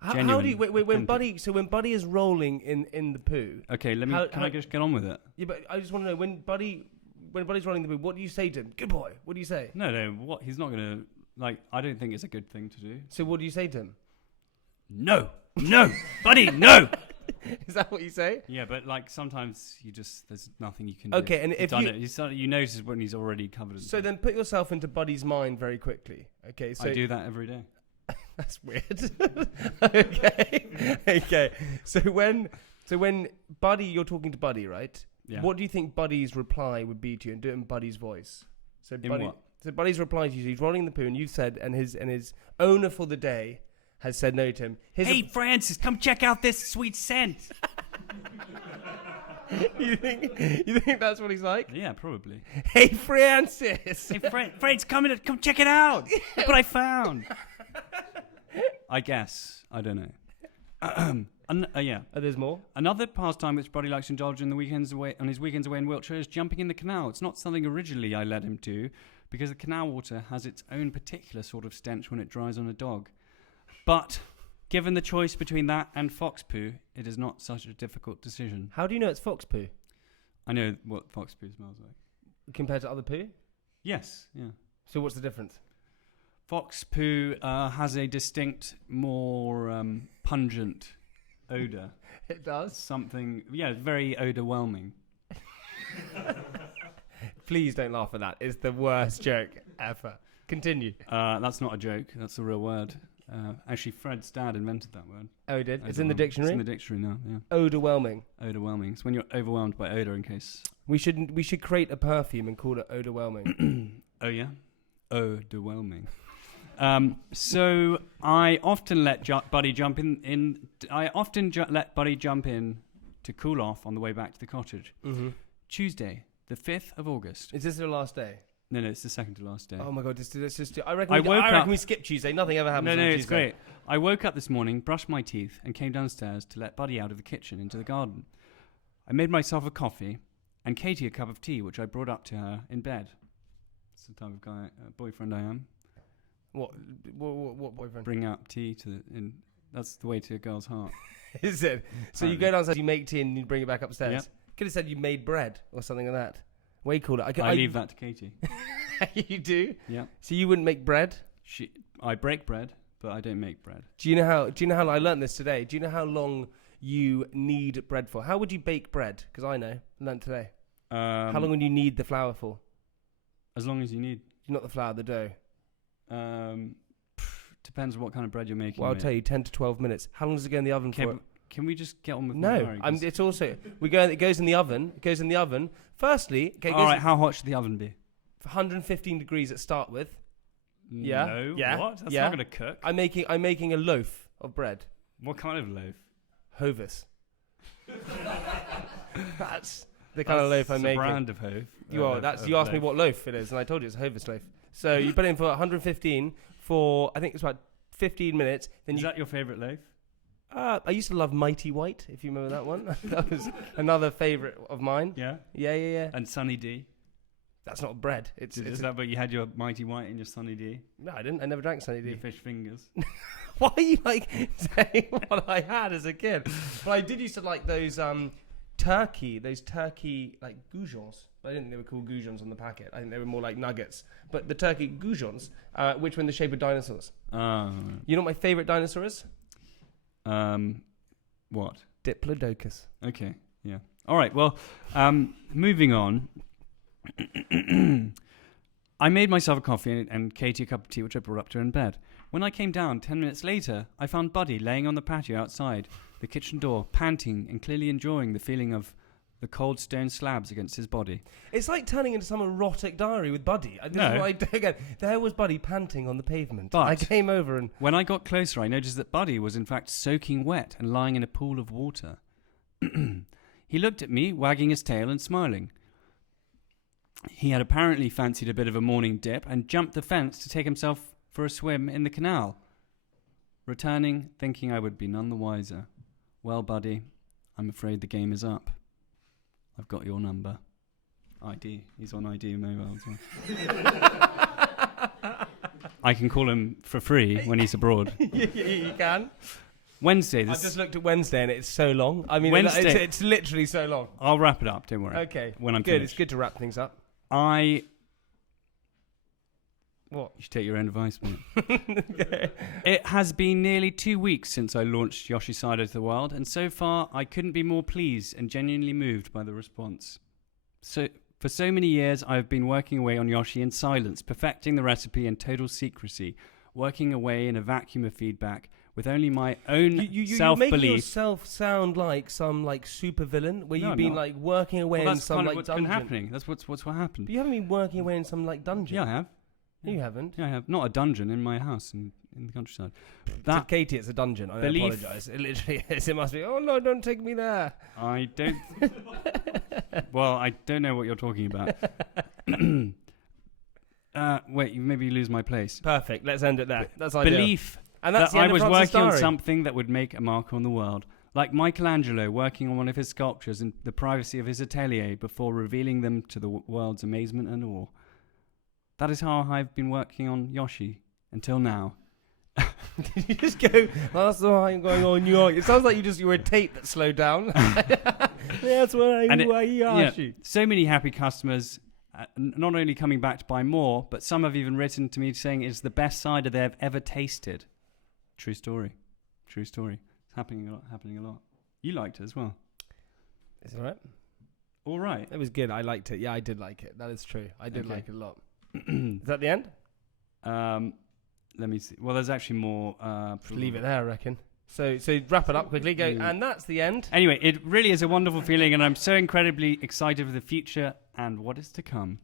How do you when Buddy is rolling in the poo? Okay, can I just get on with it? Yeah, but I just want to know when Buddy's rolling the poo, what do you say to him? Good boy. What do you say? No, what? He's not going to I don't think it's a good thing to do. So what do you say to him? No, Buddy, no. Is that what you say? Yeah, but sometimes there's nothing you can do. Okay, and if you notice when he's already covered. So then put yourself into Buddy's mind very quickly. Okay, so I do that every day. That's weird. Okay. So when Buddy, you're talking to Buddy, right? Yeah. What do you think Buddy's reply would be to you? And do it in Buddy's voice. So Buddy, what? So Buddy's reply to you, he's rolling the poo, and you've said, and his owner for the day has said no to him. Hey, Francis, come check out this sweet scent. You think that's what he's like? Yeah, probably. Hey, Francis. Hey, Francis, come check it out. Look what I found. I guess. I don't know. Yeah. There's more? Another pastime which Buddy likes to indulge on his weekends away in Wiltshire is jumping in the canal. It's not something originally I let him do, because the canal water has its own particular sort of stench when it dries on a dog. But given the choice between that and fox poo, it is not such a difficult decision. How do you know it's fox poo? I know what fox poo smells like. Compared to other poo? Yes, yeah. So what's the difference? Fox poo has a distinct, more pungent odour. It does? It's very odor-whelming. Please don't laugh at that. It's the worst joke ever. Continue. That's not a joke. That's a real word. Actually, Fred's dad invented that word. Oh, he did? It's in the dictionary? It's in the dictionary now, yeah. Odor-whelming. Odor-whelming. It's when you're overwhelmed by odour, in case... We should create a perfume and call it odor-whelming. Oh, yeah? Odor-whelming. So I often let Buddy jump in. Let Buddy jump in to cool off on the way back to the cottage. Mm-hmm. Tuesday, the 5th of August. Is this the last day? No, it's the second to last day. Oh my God, let's just I reckon we skip Tuesday. Nothing ever happens on Tuesday. It's great. I woke up this morning, brushed my teeth, and came downstairs to let Buddy out of the kitchen into the garden. I made myself a coffee and Katie a cup of tea, which I brought up to her in bed. That's the type of boyfriend I am. What boyfriend? Bring up tea that's the way to a girl's heart. Is it? So you go downstairs, you make tea, and you bring it back upstairs. Yep. Could have said you made bread or something like that. Way cooler. I leave that to Katie. You do? Yeah. So you wouldn't make bread? I break bread, but I don't make bread. Do you know how I learned this today? Do you know how long you need bread for? How would you bake bread? Because I know. I learned today. How long would you need the flour for? As long as you need. Not the flour, the dough. Depends on what kind of bread you're making. Well, I'll tell you, 10 to 12 minutes. How long does it go in the oven for? Can we just get on with it's also it goes in the oven. It goes in the oven. Firstly, all right. How hot should the oven be? 115 degrees to start with. Yeah. No. Yeah. What? That's not going to cook. I'm making a loaf of bread. What kind of loaf? Hovis. That's the kind of loaf I'm making. Brand of Hove. You asked me what loaf it is, and I told you it's a Hovis loaf. So you put it in for 115 for I think it's about 15 minutes. Then is that your favourite loaf? I used to love Mighty White, if you remember that one. That was another favourite of mine. Yeah? Yeah. And Sunny D? That's not bread. Is that but you had your Mighty White and your Sunny D? No, I didn't. I never drank Sunny D. Your fish fingers? Why are you saying what I had as a kid? But I did used to like those turkey like goujons. But I didn't think they were called goujons on the packet. I think they were more like nuggets. But the turkey goujons, which were in the shape of dinosaurs. Oh. You know what my favourite dinosaur is? What? Diplodocus. Okay, yeah. All right, well, moving on. I made myself a coffee and Katie a cup of tea, which I brought up to her in bed. When I came down 10 minutes later, I found Buddy laying on the patio outside the kitchen door, panting and clearly enjoying the feeling of the cold stone slabs against his body. It's like turning into some erotic diary with Buddy. Again, there was Buddy panting on the pavement. But I came over and... when I got closer, I noticed that Buddy was in fact soaking wet and lying in a pool of water. He looked at me, wagging his tail and smiling. He had apparently fancied a bit of a morning dip and jumped the fence to take himself for a swim in the canal, returning, thinking I would be none the wiser. Well, Buddy, I'm afraid the game is up. I've got your number. ID. He's on ID mobile as well. I can call him for free when he's abroad. You can. Wednesday. I just looked at Wednesday and it's so long. I mean, Wednesday. it's literally so long. I'll wrap it up. Don't worry. Okay. When I'm good. finished. It's good to wrap things up. What? You should take your own advice, mate. Okay. It has been nearly 2 weeks since I launched Yoshi's Side of the World, and so far I couldn't be more pleased and genuinely moved by the response. So, for so many years, I have been working away on Yoshi in silence, perfecting the recipe in total secrecy, working away in a vacuum of feedback with only my own self-belief. You're making yourself sound like some super villain, where you've been like working away in some that's like kind of dungeon. what's been happening. That's what happened. But you haven't been working away in some like dungeon. Yeah, I have. No, you haven't. Yeah, I have. Not a dungeon, in my house in the countryside. To Katie, it's a dungeon. I apologise. It literally is. It must be. Oh no! Don't take me there. I don't. Well, I don't know what you're talking about. Wait, maybe you lose my place. Perfect. Let's end it there. That's ideal. Belief and that's that I was Francis working on Diary. something that would make a mark on the world. Like Michelangelo working on one of his sculptures in the privacy of his atelier before revealing them to the world's amazement and awe. That is how I've been working on Yoshi until now. Did you just go, that's how I'm going on Yoshi? It sounds like you were a tape that slowed down. That's what Yoshi. So many happy customers, not only coming back to buy more, but some have even written to me saying it's the best cider they've ever tasted. True story. True story. It's happening a lot. You liked it as well. Is it all right? All right. It was good. I liked it. Yeah, I did like it. That is true. I did like it a lot. Is that the end? Let me see. Well, there's actually more. Leave it there, I reckon. So wrap it up quickly. Go, and that's the end. Anyway, it really is a wonderful feeling, and I'm so incredibly excited for the future and what is to come.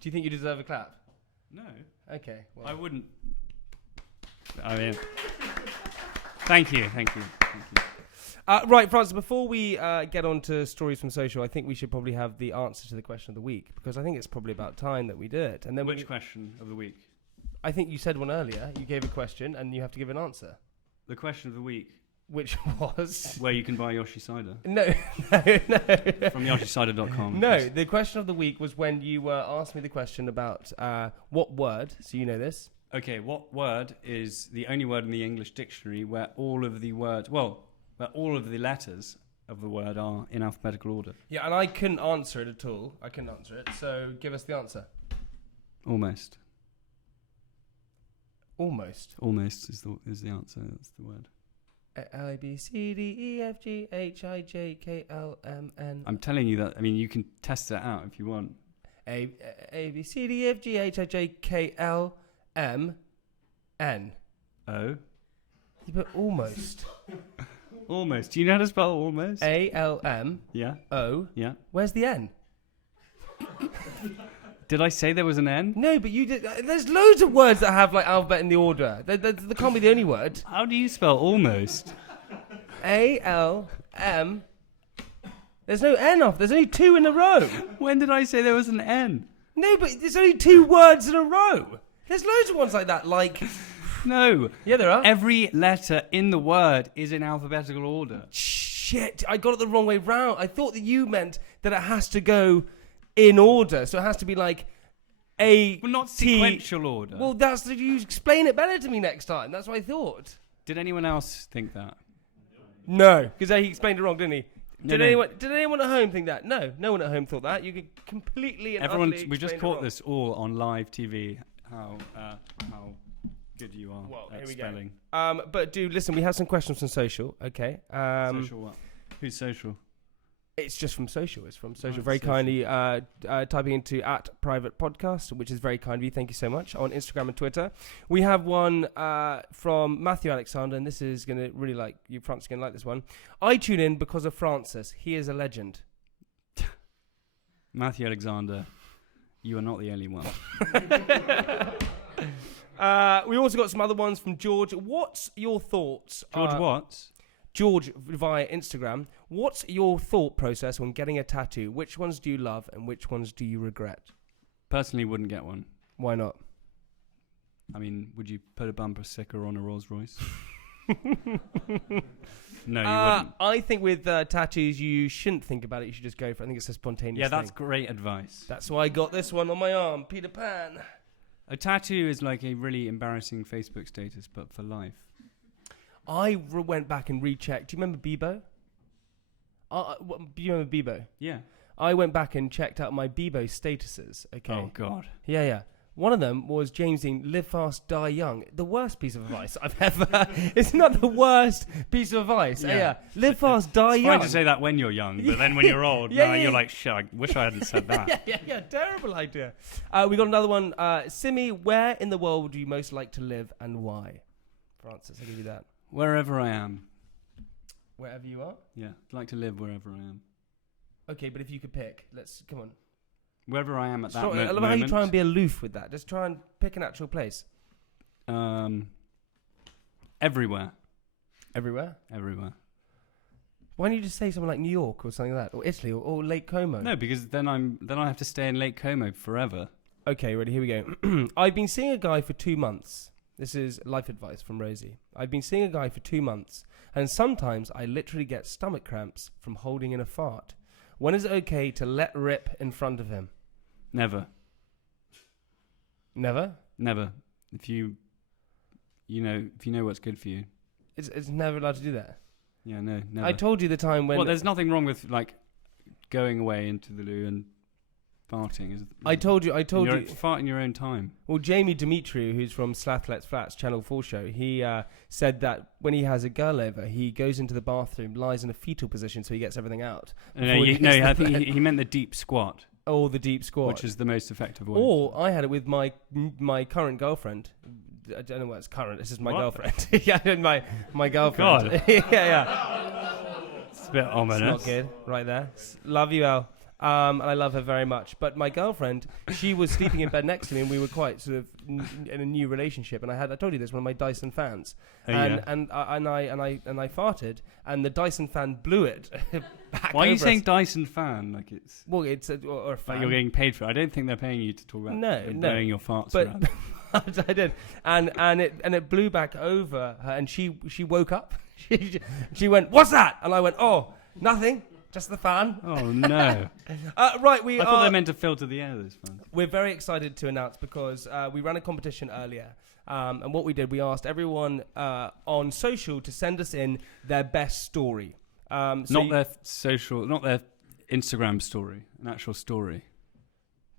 Do you think you deserve a clap? No. Okay. Well. I wouldn't. I mean, thank you. Right, Francis, before we get on to stories from social, I think we should probably have the answer to the question of the week, because I think it's probably about time that we do it. And then which question of the week? I think you said one earlier. You gave a question, and you have to give an answer. The question of the week. Which was? Where you can buy Yoshi Cider. No. From yoshicider.com. No, the question of the week was when you asked me the question about what word, so you know this. Okay, what word is the only word in the English dictionary where all of the words... Well... But all of the letters of the word are in alphabetical order. Yeah, and I couldn't answer it at all. I couldn't answer it. So give us the answer. Almost. Almost. Almost is the answer. That's the word. A B C D E F G H I J K L M N. I'm telling you that. I mean, you can test that out if you want. A B C D E F G H I J K L M N. O. Yeah, but almost. Almost. Do you know how to spell almost? A-L-M. Yeah. O. Yeah. Where's the N? Did I say there was an N? No, but you did. There's loads of words that have like alphabet in the order. They can't be the only word. How do you spell almost? A-L-M. There's no N off. There's only two in a row. When did I say there was an N? No, but there's only two words in a row. There's loads of ones like that, like... No. Yeah, there are. Every letter in the word is in alphabetical order. Shit, I got it the wrong way round. I thought that you meant that it has to go in order. So it has to be like A... Well, not sequential order. Well, you explain it better to me next time. That's what I thought. Did anyone else think that? No, because he explained it wrong, didn't he? Did No. anyone at home think that? No, no one at home thought that. You could completely and utterly we just explain it caught wrong. this all on live TV. How good you are Here at we spelling. Go. But do listen. We have some questions from social. Okay. Social what? Who's social? It's just from social. It's from social. Right, Very social. kindly typing into @private_podcast, which is very kind of you. Thank you so much. On Instagram and Twitter. We have one from Matthew Alexander, and this is going to really like you. Francis is going to like this one. I tune in because of Francis. He is a legend. Matthew Alexander, you are not the only one. We also got some other ones from George. What's your thoughts? George Watts? George via Instagram. What's your thought process when getting a tattoo? Which ones do you love and which ones do you regret? Personally, wouldn't get one. Why not? I mean, would you put a bumper sticker on a Rolls Royce? No, you wouldn't. I think with tattoos, you shouldn't think about it. You should just go for it. I think it's a spontaneous Yeah, that's thing. great advice. That's why I got this one on my arm. Peter Pan. A tattoo is like a really embarrassing Facebook status, but for life. I went back and rechecked. Do you remember Bebo? Do you remember Bebo? Yeah. I went back and checked out my Bebo statuses. Okay. Oh, God. Yeah. One of them was James Dean, live fast, die young. The worst piece of advice I've ever... It's not the worst piece of advice. Yeah. Live fast, die It's young. fine to say that when you're young, but then when you're old, you're like, shit, I wish I hadn't said that. Yeah. Terrible idea. We got another one. Simi, where in the world do you most like to live and why? Francis, I'll give you that. Wherever I am. Wherever you are? Yeah, I'd like to live wherever I am. Okay, but if you could pick, come on. Wherever I am at that I love moment. how you try and be aloof with that. Just try and pick an actual place. Everywhere. Everywhere? Everywhere. Why don't you just say something like New York or something like that? Or Italy or Lake Como? No, because then I have to stay in Lake Como forever. Okay, ready, here we go. I've been seeing a guy for 2 months. This is life advice from Rosie. I've been seeing a guy for 2 months, and sometimes I literally get stomach cramps from holding in a fart. When is it okay to let rip in front of him? Never. Never? Never. If you know what's good for you. It's never allowed to do that. Yeah, no, never. I told you the time when... Well, there's nothing wrong with, like, going away into the loo and farting. I told you. Fart in your own time. Well, Jamie Demetriou, who's from Slath Let's Flats Channel 4 show, he said that when he has a girl over, he goes into the bathroom, lies in a fetal position so he gets everything out. I think he meant the deep squat. Oh, the deep squat. Which is the most effective way. Or I had it with my current girlfriend. I don't know what's current. This is my girlfriend. Yeah, my girlfriend. God. Yeah. It's a bit ominous. It's not good. Right there. Love you, Elle. And I love her very much. But my girlfriend, she was sleeping in bed next to me, and we were quite sort of in a new relationship. And I told you this, one of my Dyson fans, and I farted, and the Dyson fan blew it back. Why are you over saying us. Dyson fan? Like it's Well, it's or a fan. like you're getting paid for it. I don't think they're paying you to talk about blowing your farts around. I did, and it blew back over her, and she woke up. She went, "What's that?" And I went, "Oh, nothing." Just the fan. Oh no! Right, I thought they meant to filter the air. Those fans. We're very excited to announce because we ran a competition earlier, and what we did, we asked everyone on social to send us in their best story. Not their Instagram story, an actual story.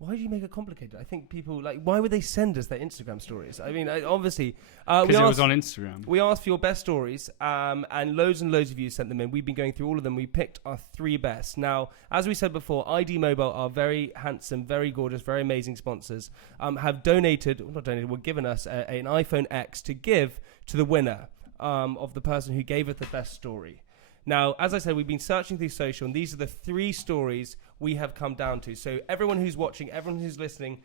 Why do you make it complicated? I think people why would they send us their Instagram stories? I mean, obviously, because it was on Instagram. We asked for your best stories, and loads of you sent them in. We've been going through all of them. We picked our 3 best. Now, as we said before, ID Mobile are very handsome, very gorgeous, very amazing sponsors. Have were given us an iPhone X to give to the winner of the person who gave us the best story. Now, as I said, we've been searching through social, and these are the 3 stories we have come down to. So everyone who's watching, everyone who's listening,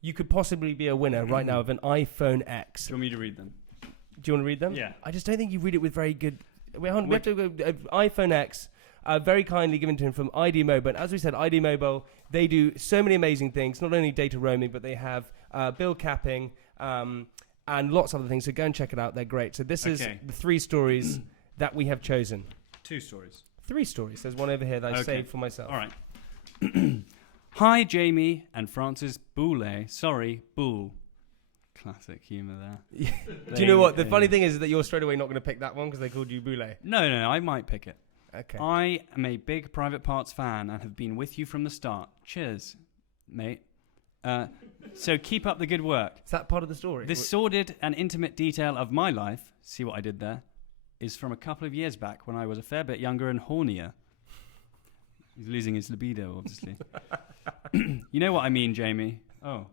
you could possibly be a winner right now of an iPhone X. Do you want me to read them? Do you want to read them? Yeah. I just don't think you read it with very good... We have to go... iPhone X, very kindly given to him from ID Mobile. And as we said, ID Mobile, they do so many amazing things. Not only data roaming, but they have bill capping and lots of other things. So go and check it out. They're great. So this is the 3 stories... that we have chosen. 2 stories. 3 stories. There's one over here that I saved for myself. All right. Hi, Jamie and Francis Boulet. Sorry, Boule. Classic humour there. Do you know what? The funny thing is that you're straight away not going to pick that one because they called you Boulet. No, I might pick it. Okay. I am a big Private Parts fan and have been with you from the start. Cheers, mate. So keep up the good work. Is that part of the story? This sordid and intimate detail of my life, see what I did there, is from a couple of years back when I was a fair bit younger and hornier. He's losing his libido, obviously. You know what I mean, Jamie? Oh,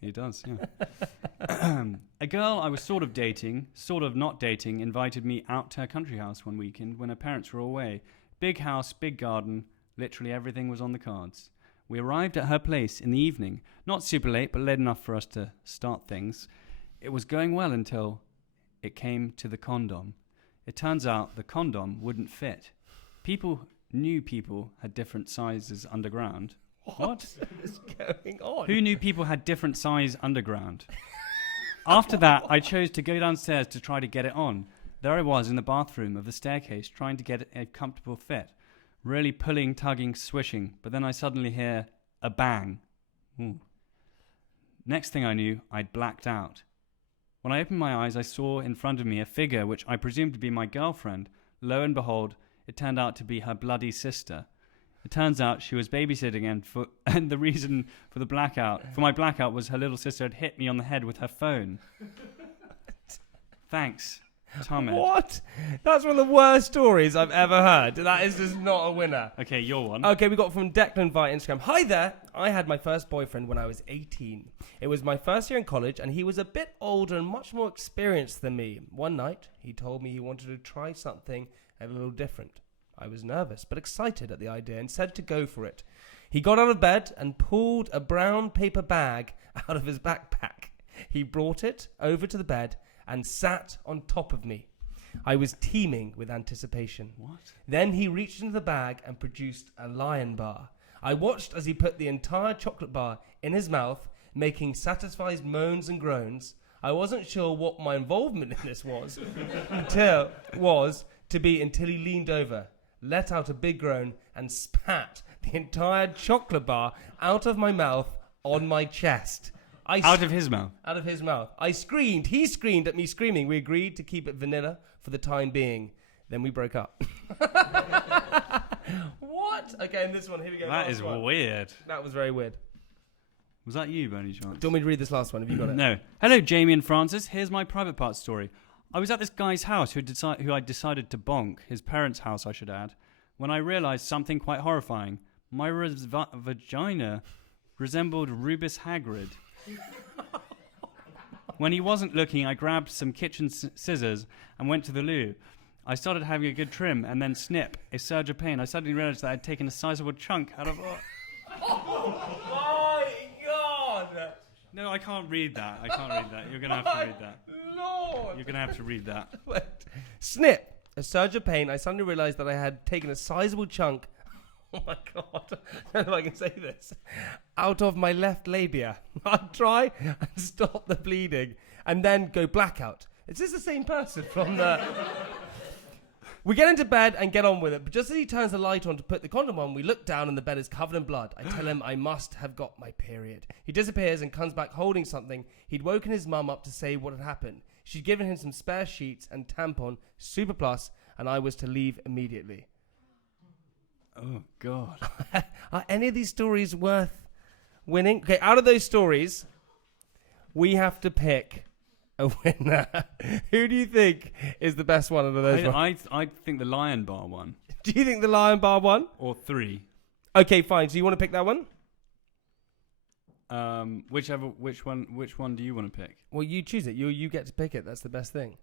he does, yeah. A girl I was sort of dating, sort of not dating, invited me out to her country house one weekend when her parents were away. Big house, big garden, literally everything was on the cards. We arrived at her place in the evening, not super late, but late enough for us to start things. It was going well until it came to the condom. It turns out the condom wouldn't fit. People had different sizes underground. What is going on? Who knew people had different size underground? After that, I chose to go downstairs to try to get it on. There I was in the bathroom of the staircase trying to get a comfortable fit. Really pulling, tugging, swishing. But then I suddenly hear a bang. Ooh. Next thing I knew, I'd blacked out. When I opened my eyes, I saw in front of me a figure which I presumed to be my girlfriend. Lo and behold, it turned out to be her bloody sister. It turns out she was babysitting and the reason for my blackout was her little sister had hit me on the head with her phone. Thanks, Tom. What? That's one of the worst stories I've ever heard. That is just not a winner. Okay, your one. Okay, we got from Declan via Instagram. Hi there. I had my first boyfriend when I was 18. It was my first year in college and he was a bit older and much more experienced than me. One night, he told me he wanted to try something a little different. I was nervous but excited at the idea and said to go for it. He got out of bed and pulled a brown paper bag out of his backpack. He brought it over to the bed and sat on top of me. I was teeming with anticipation. What? Then he reached into the bag and produced a lion bar. I watched as he put the entire chocolate bar in his mouth, making satisfied moans and groans. I wasn't sure what my involvement in this was until he leaned over, let out a big groan, and spat the entire chocolate bar out of my mouth on my chest. Out of his mouth? Out of his mouth. I screamed. He screamed at me screaming. We agreed to keep it vanilla for the time being. Then we broke up. What? Okay, and this one. Here we go. That is weird. That was very weird. Was that you, by any chance? Do you want me to read this last one? Have you got it? No. Hello, Jamie and Francis. Here's my private part story. I was at this guy's house who I decided to bonk, his parents' house, I should add, when I realised something quite horrifying. My vagina resembled Rubus Hagrid. When he wasn't looking, I grabbed some kitchen scissors and went to the loo. I started having a good trim and then snip, a surge of pain. I suddenly realised that I'd taken a sizable chunk out of... Oh my God! No, I can't read that. You're going to have to read that. Lord! You're going to have to read that. Snip! A surge of pain. I suddenly realised that I had taken a sizable chunk... Oh my God. I don't know if I can say this. Out of my left labia. I'd try and stop the bleeding and then go blackout. Is this the same person from the... We get into bed and get on with it, but just as he turns the light on to put the condom on, we look down and the bed is covered in blood. I tell him I must have got my period. He disappears and comes back holding something. He'd woken his mum up to say what had happened. She'd given him some spare sheets and tampon, Super Plus, and I was to leave immediately. Oh, God. Are any of these stories worth winning? Okay, out of those stories, we have to pick a winner. Who do you think is the best one of those ones? I think the lion bar one. Do you think the lion bar one? Or 3. Okay, fine. So you want to pick that one? Which one do you want to pick? Well, you choose it. You get to pick it. That's the best thing.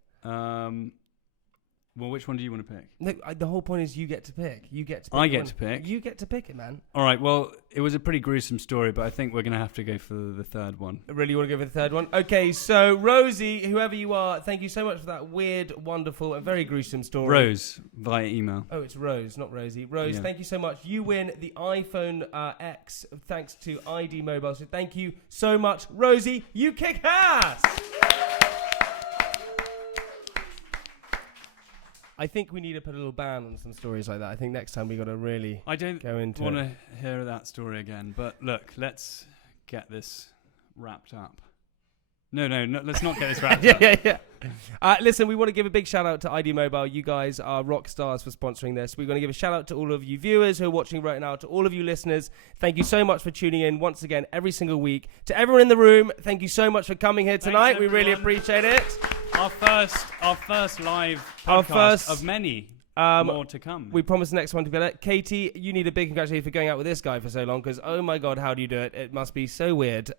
Well, which one do you want to pick? No, the whole point is you get to pick. You get to pick. I get to pick? You get to pick it, man. All right, well, it was a pretty gruesome story, but I think we're going to have to go for the third one. Really, you want to go for the third one? Okay, so Rosie, whoever you are, thank you so much for that weird, wonderful, and very gruesome story. Rose, via email. Oh, it's Rose, not Rosie. Rose, Thank you so much. You win the iPhone X thanks to ID Mobile, so thank you so much. Rosie, you kick ass! I think we need to put a little ban on some stories like that. I think next time we got to really go into it. I don't want to hear that story again. But look, let's get this wrapped up. No, let's not get this wrapped up. Yeah. Listen, we want to give a big shout out to ID Mobile. You guys are rock stars for sponsoring this. We're going to give a shout out to all of you viewers who are watching right now, to all of you listeners. Thank you so much for tuning in once again every single week. To everyone in the room, thank you so much for coming here tonight. Thanks, we really appreciate it. Our first live podcast of many. More to come. We promise the next one to be better. Katie, you need a big congratulations for going out with this guy for so long because, oh my God, how do you do it? It must be so weird.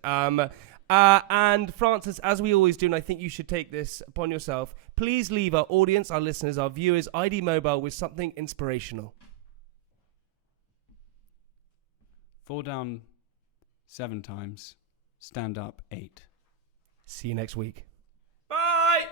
And Francis, as we always do, and I think you should take this upon yourself, please leave our audience, our listeners, our viewers, ID Mobile with something inspirational. Fall down 7 times, stand up 8. See you next week. Bye!